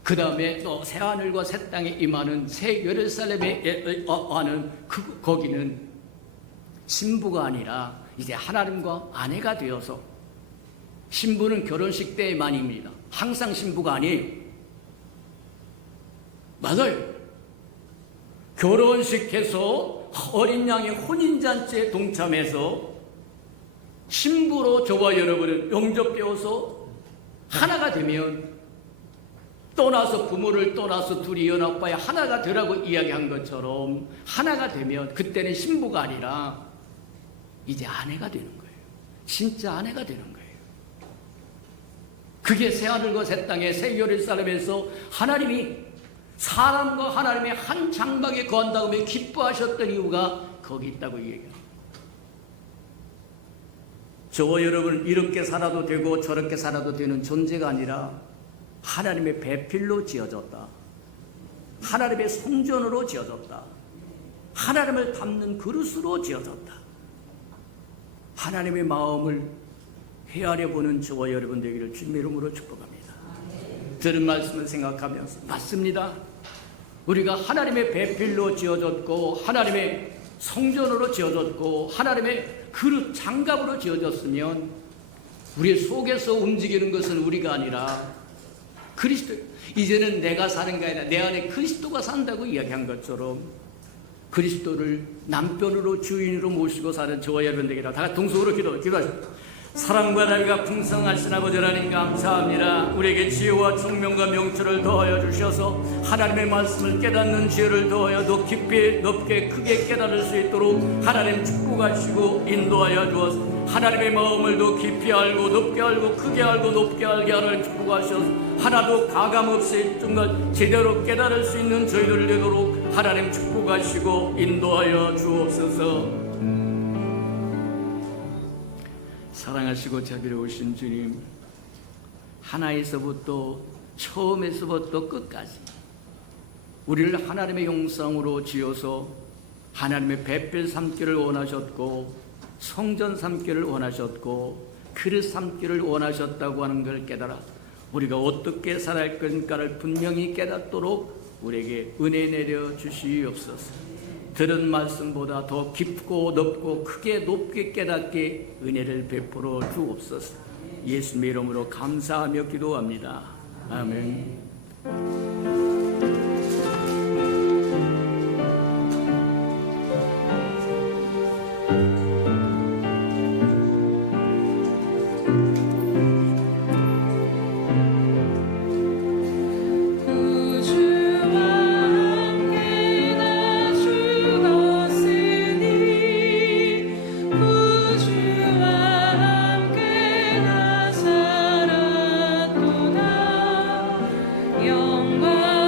그 다음에 또 새하늘과 새 땅에 임하는 새 예루살렘에 하는 거기는 신부가 아니라 이제 하나님과 아내가 되어서, 신부는 결혼식 때만입니다. 항상 신부가 아니에요. 맞아요. 결혼식해서 어린 양의 혼인잔치에 동참해서 신부로 저와 여러분은 영접되어서 하나가 되면, 떠나서 부모를 떠나서 둘이 연합하여 하나가 되라고 이야기한 것처럼 하나가 되면 그때는 신부가 아니라 이제 아내가 되는 거예요. 진짜 아내가 되는 거예요. 그게 새하늘과 새 땅의 새 예루살렘에서 하나님이 사람과 하나님의 한 장막에 거한 다음에 기뻐하셨던 이유가 거기 있다고 얘기합니다. 저와 여러분 이렇게 살아도 되고 저렇게 살아도 되는 존재가 아니라 하나님의 배필로 지어졌다. 하나님의 성전으로 지어졌다. 하나님을 담는 그릇으로 지어졌다. 하나님의 마음을 헤아려 보는 저와 여러분 되기를 주님의 이름으로 축복합니다. 들은 말씀을 생각하면서 맞습니다. 우리가 하나님의 배필로 지어졌고 하나님의 성전으로 지어졌고 하나님의 그릇 장갑으로 지어졌으면 우리 속에서 움직이는 것은 우리가 아니라 그리스도, 이제는 내가 사는 게 아니라 내 안에 그리스도가 산다고 이야기한 것처럼 그리스도를 남편으로 주인으로 모시고 사는 저와 여러분들에게 다 같이 동성으로 기도하십시오. 사랑과 나비가 풍성하신 아버지 하나님 감사합니다. 우리에게 지혜와 총명과 명철을 더하여 주셔서 하나님의 말씀을 깨닫는 지혜를 더하여 더 깊이 높게 크게 깨달을 수 있도록 하나님 축복하시고 인도하여 주어서 하나님의 마음을 더 깊이 알고 높게 알고 크게 알고 높게 알게 하나님 축복하셔서 하나도 가감없이 정말 제대로 깨달을 수 있는 저희들 되도록 하나님 축복하시고 인도하여 주옵소서. 사랑하시고 자비로우신 주님, 하나에서부터 처음에서부터 끝까지 우리를 하나님의 형상으로 지어서 하나님의 배필 삼기를 원하셨고 성전 삼기를 원하셨고 그릇 삼기를 원하셨다고 하는 걸 깨달아 우리가 어떻게 살아야 할까를 분명히 깨닫도록 우리에게 은혜 내려 주시옵소서. 들은 말씀보다 더 깊고 높고 크게 높게 깨닫게 은혜를 베풀어 주옵소서. 예수님의 이름으로 감사하며 기도합니다. 아멘. 영광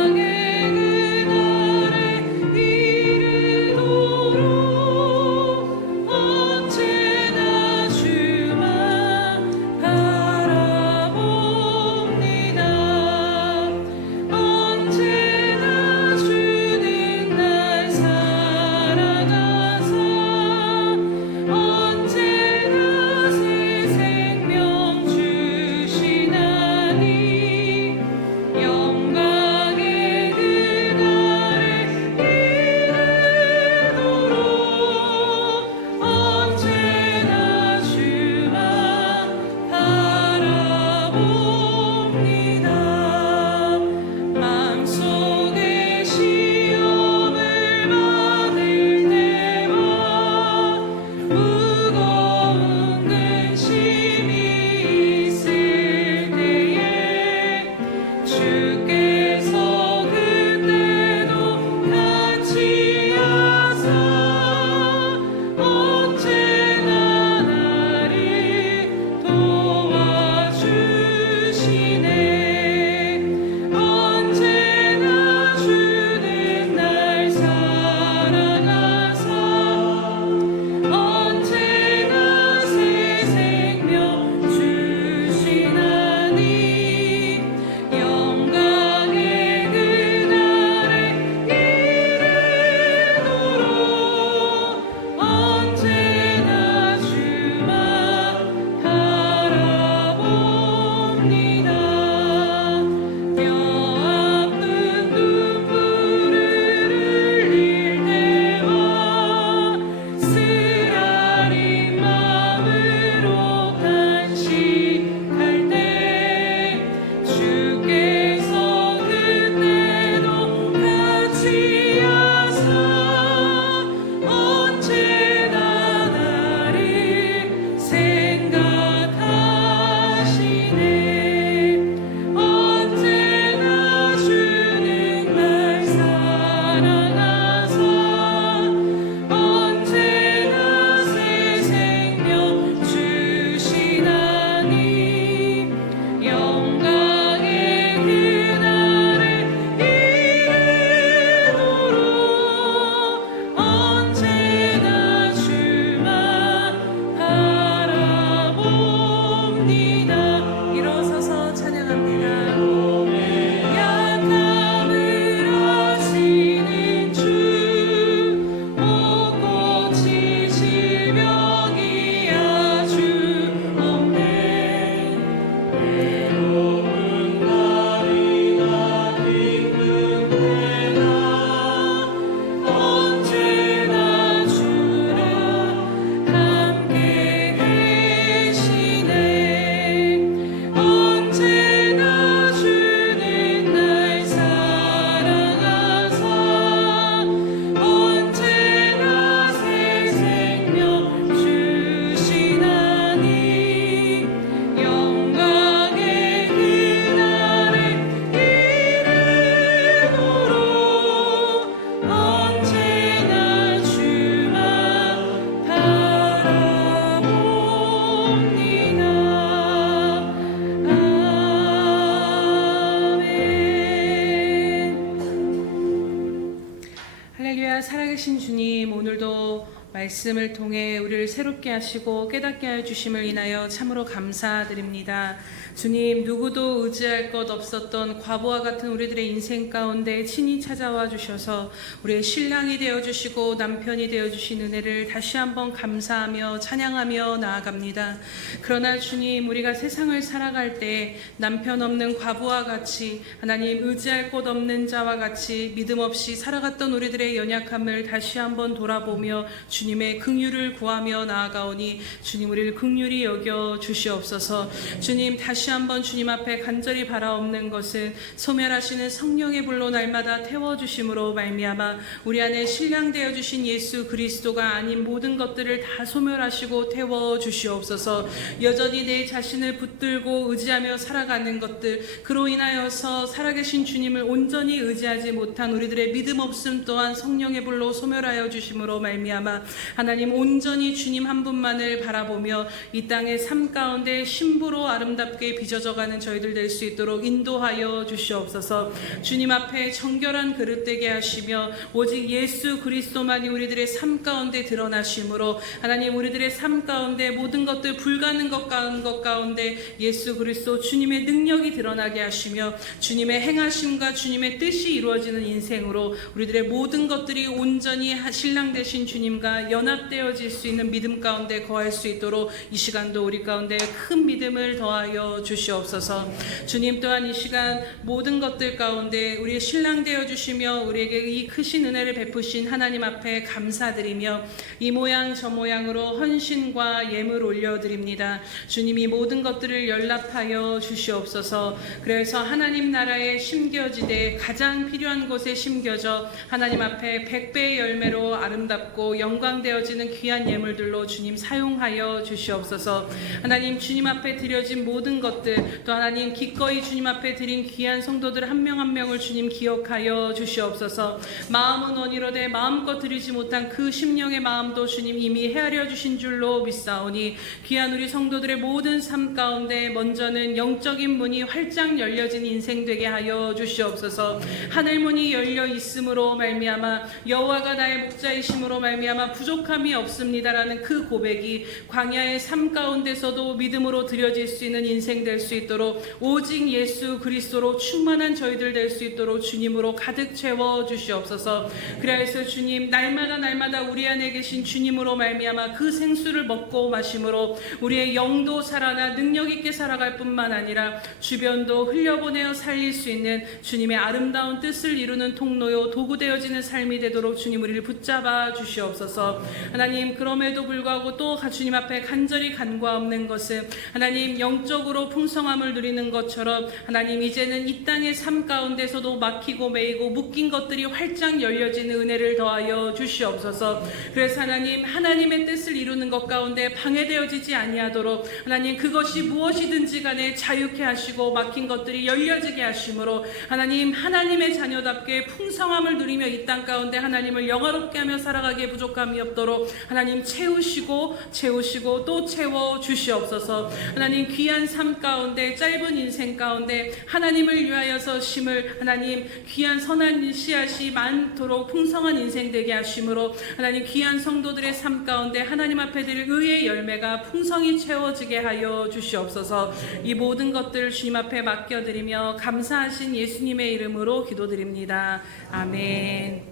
살아계신 주님, 오늘도 말씀을 통해 우리를 새롭게 하시고 깨닫게 하여 주심을 인하여 참으로 감사드립니다. 주님, 누구도 의지할 것 없었던 과부와 같은 우리들의 인생 가운데 친히 찾아와 주셔서 우리의 신랑이 되어주시고 남편이 되어주신 은혜를 다시 한번 감사하며 찬양하며 나아갑니다. 그러나 주님, 우리가 세상을 살아갈 때 남편 없는 과부와 같이, 하나님 의지할 곳 없는 자와 같이 믿음 없이 살아갔던 우리들의 연약함을 다시 한번 돌아보며 주님의 긍휼을 구하며 나아가오니 주님, 우리를 긍휼히 여겨 주시옵소서. 주님, 다시 한번 주님 앞에 간절히 바라옵는 것은 소멸하시는 성령의 불로 날마다 태워주심으로 말미암아 우리 안에 신랑 되어주신 예수 그리스도가 아닌 모든 것들을 다 소멸하시고 태워주시옵소서. 여전히 내 자신을 붙들고 의지하며 살아가는 것들, 그로 인하여서 살아계신 주님을 온전히 의지하지 못한 우리들의 믿음 없음 또한 성령의 불로 소멸하여 주심으로 말미암아 하나님, 온전히 주님 한 분만을 바라보며 이 땅의 삶 가운데 신부로 아름답게 빚어져가는 저희들 될 수 있도록 인도하여 주시옵소서. 주님 앞에 정결한 그릇 되게 하시며 오직 예수 그리스도만이 우리들의 삶 가운데 드러나심으로 하나님, 우리들의 삶 가운데 모든 것들 불가능 것 가운데 예수 그리스도 주님의 능력이 드러나게 하시며 주님의 행하심과 주님의 뜻이 이루어지는 인생으로 우리들의 모든 것들이 온전히 신랑 되신 주님과 연합되어질 수 있는 믿음 가운데 거할 수 있도록 이 시간도 우리 가운데 큰 믿음을 더하여 주시옵소서. 주님 또한 이 시간 모든 것들 가운데 우리의 신랑 되어 주시며 우리에게 이 크신 은혜를 베푸신 하나님 앞에 감사드리며 이 모양 저 모양으로 헌신과 예물 올려드립니다. 주님, 이 모든 것들을 연락하여 주시옵소서. 그래서 하나님 나라에 심겨지되 가장 필요한 곳에 심겨져 하나님 앞에 100배의 열매로 아름답고 영광되어지는 귀한 예물들로 주님 사용하여 주시옵소서. 하나님, 주님 앞에 드려진 모든 것들, 또 하나님 기꺼이 주님 앞에 드린 귀한 성도들 한 명 한 명을 주님 기억하여 주시옵소서. 마음은 원이로되 마음껏 드리지 못한 그 심령의 마음도 주님 이미 헤아려 주신 줄로 믿사오니 귀한 우리 성도들의 모든 삶 가운데 먼저는 영적인 문이 활짝 열려진 인생 되게 하여 주시옵소서. 하늘 문이 열려 있음으로 말미암아 여호와가 나의 목자이심으로 말미암아 부족함이 없습니다라는 그 고백이 광야의 삶 가운데서도 믿음으로 드려질 수 있는 인생 될 수 있도록 오직 예수 그리스도로 충만한 저희들 될 수 있도록 주님으로 가득 채워 주시옵소서. 그래서 주님, 날마다 우리 안에 계신 주님으로 말미암아 그 생수를 먹고 마심으로 우리의 영도 살아나 능력 있게 살아갈 뿐만 아니라 주변도 흘려보내어 살릴 수 있는 주님의 아름다운 뜻을 이루는 통로요 도구 되어지는 삶이 되도록 주님 우리를 붙잡아 주시옵소서. 하나님, 그럼에도 불구하고 또 주님 앞에 간절히 간과없는 것은 하나님, 영적으로 풍성함을 누리는 것처럼 하나님, 이제는 이 땅의 삶 가운데서도 막히고 매이고 묶인 것들이 활짝 열려지는 은혜를 더하여 주시옵소서. 그래서 하나님, 하나님의 뜻을 이루는 것 가운데 방해되어지지 아니하도록 하나님, 그것이 무엇이든지 간에 자유케 하시고 막힌 것들이 열려지게 하심으로 하나님, 하나님의 자녀답게 풍성함을 누리며 이 땅 가운데 하나님을 영화롭게 하며 살아가기에 부족함이 없도록 하나님 채우시고 또 채워 주시옵소서. 하나님, 귀한 삶 가운데 짧은 인생 가운데 하나님을 위하여서 심을 하나님 귀한 선한 씨앗이 많도록 풍성한 인생 되게 하심으로 하나님, 귀한 성도들의 삶 가운데 하나님 앞에 드릴 의의 열매가 풍성히 채워지게 하여 주시옵소서. 이 모든 것들을 주님 앞에 맡겨드리며 감사하신 예수님의 이름으로 기도드립니다. 아멘.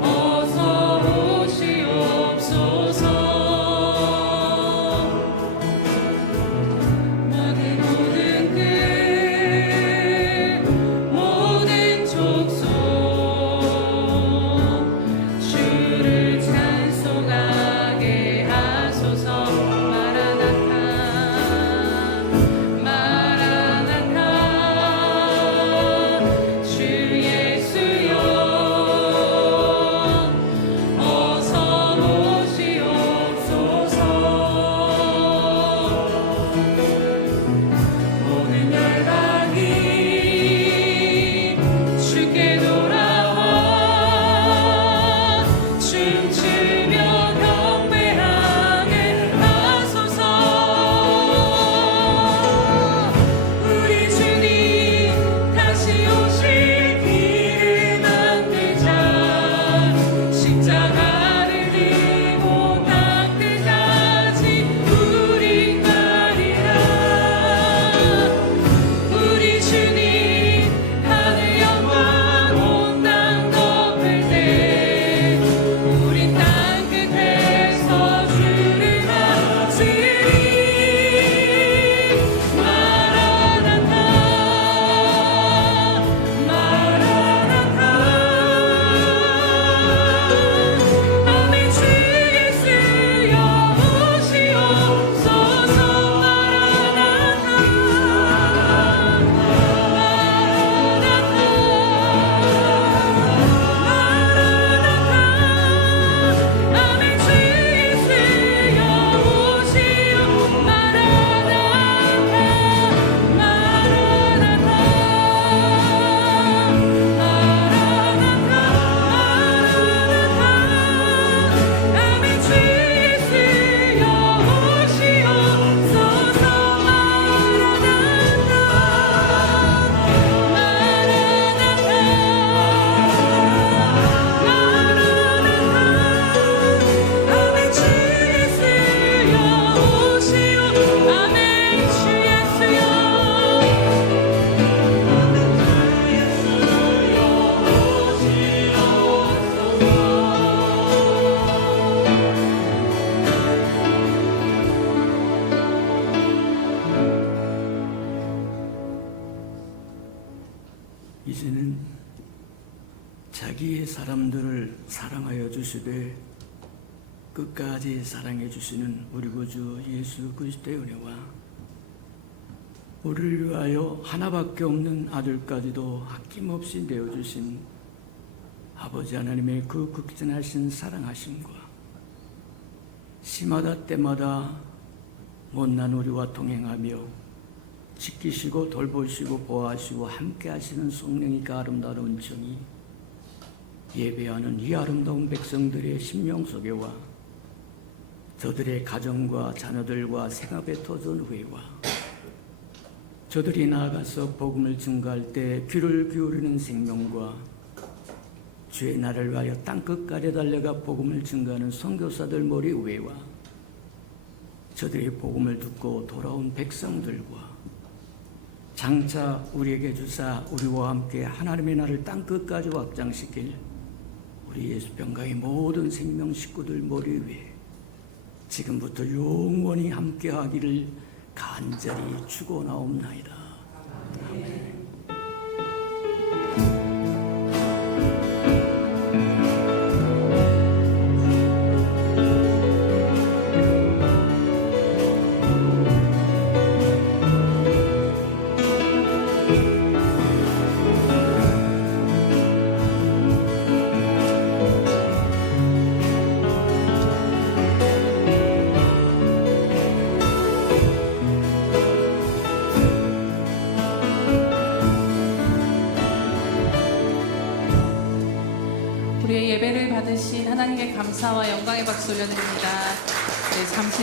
어서 오시옵소서. 사람들을 사랑하여 주시되 끝까지 사랑해 주시는 우리 구주 예수 그리스도의 은혜와 우리를 위하여 하나밖에 없는 아들까지도 아낌없이 내어주신 아버지 하나님의 그 극진하신 사랑하심과 시마다 때마다 못난 우리와 동행하며 지키시고 돌보시고 보호하시고 함께 하시는 성령의 그 아름다운 정이 예배하는 이 아름다운 백성들의 심령 속에와 저들의 가정과 자녀들과 생업에 터진 후에와 저들이 나아가서 복음을 증거할 때 귀를 기울이는 생명과 주의 나라를 위하여 땅끝까지 달려가 복음을 증거하는 선교사들 머리 위에와 저들의 복음을 듣고 돌아온 백성들과 장차 우리에게 주사 우리와 함께 하나님의 나라를 땅끝까지 확장시킬 우리 예수병가의 모든 생명 식구들 머리 위에 지금부터 영원히 함께하기를 간절히 축원하옵나이다. 아멘. 우리의 예배를 받으신 하나님께 감사와 영광의 박수 올려드립니다. 네, 잠시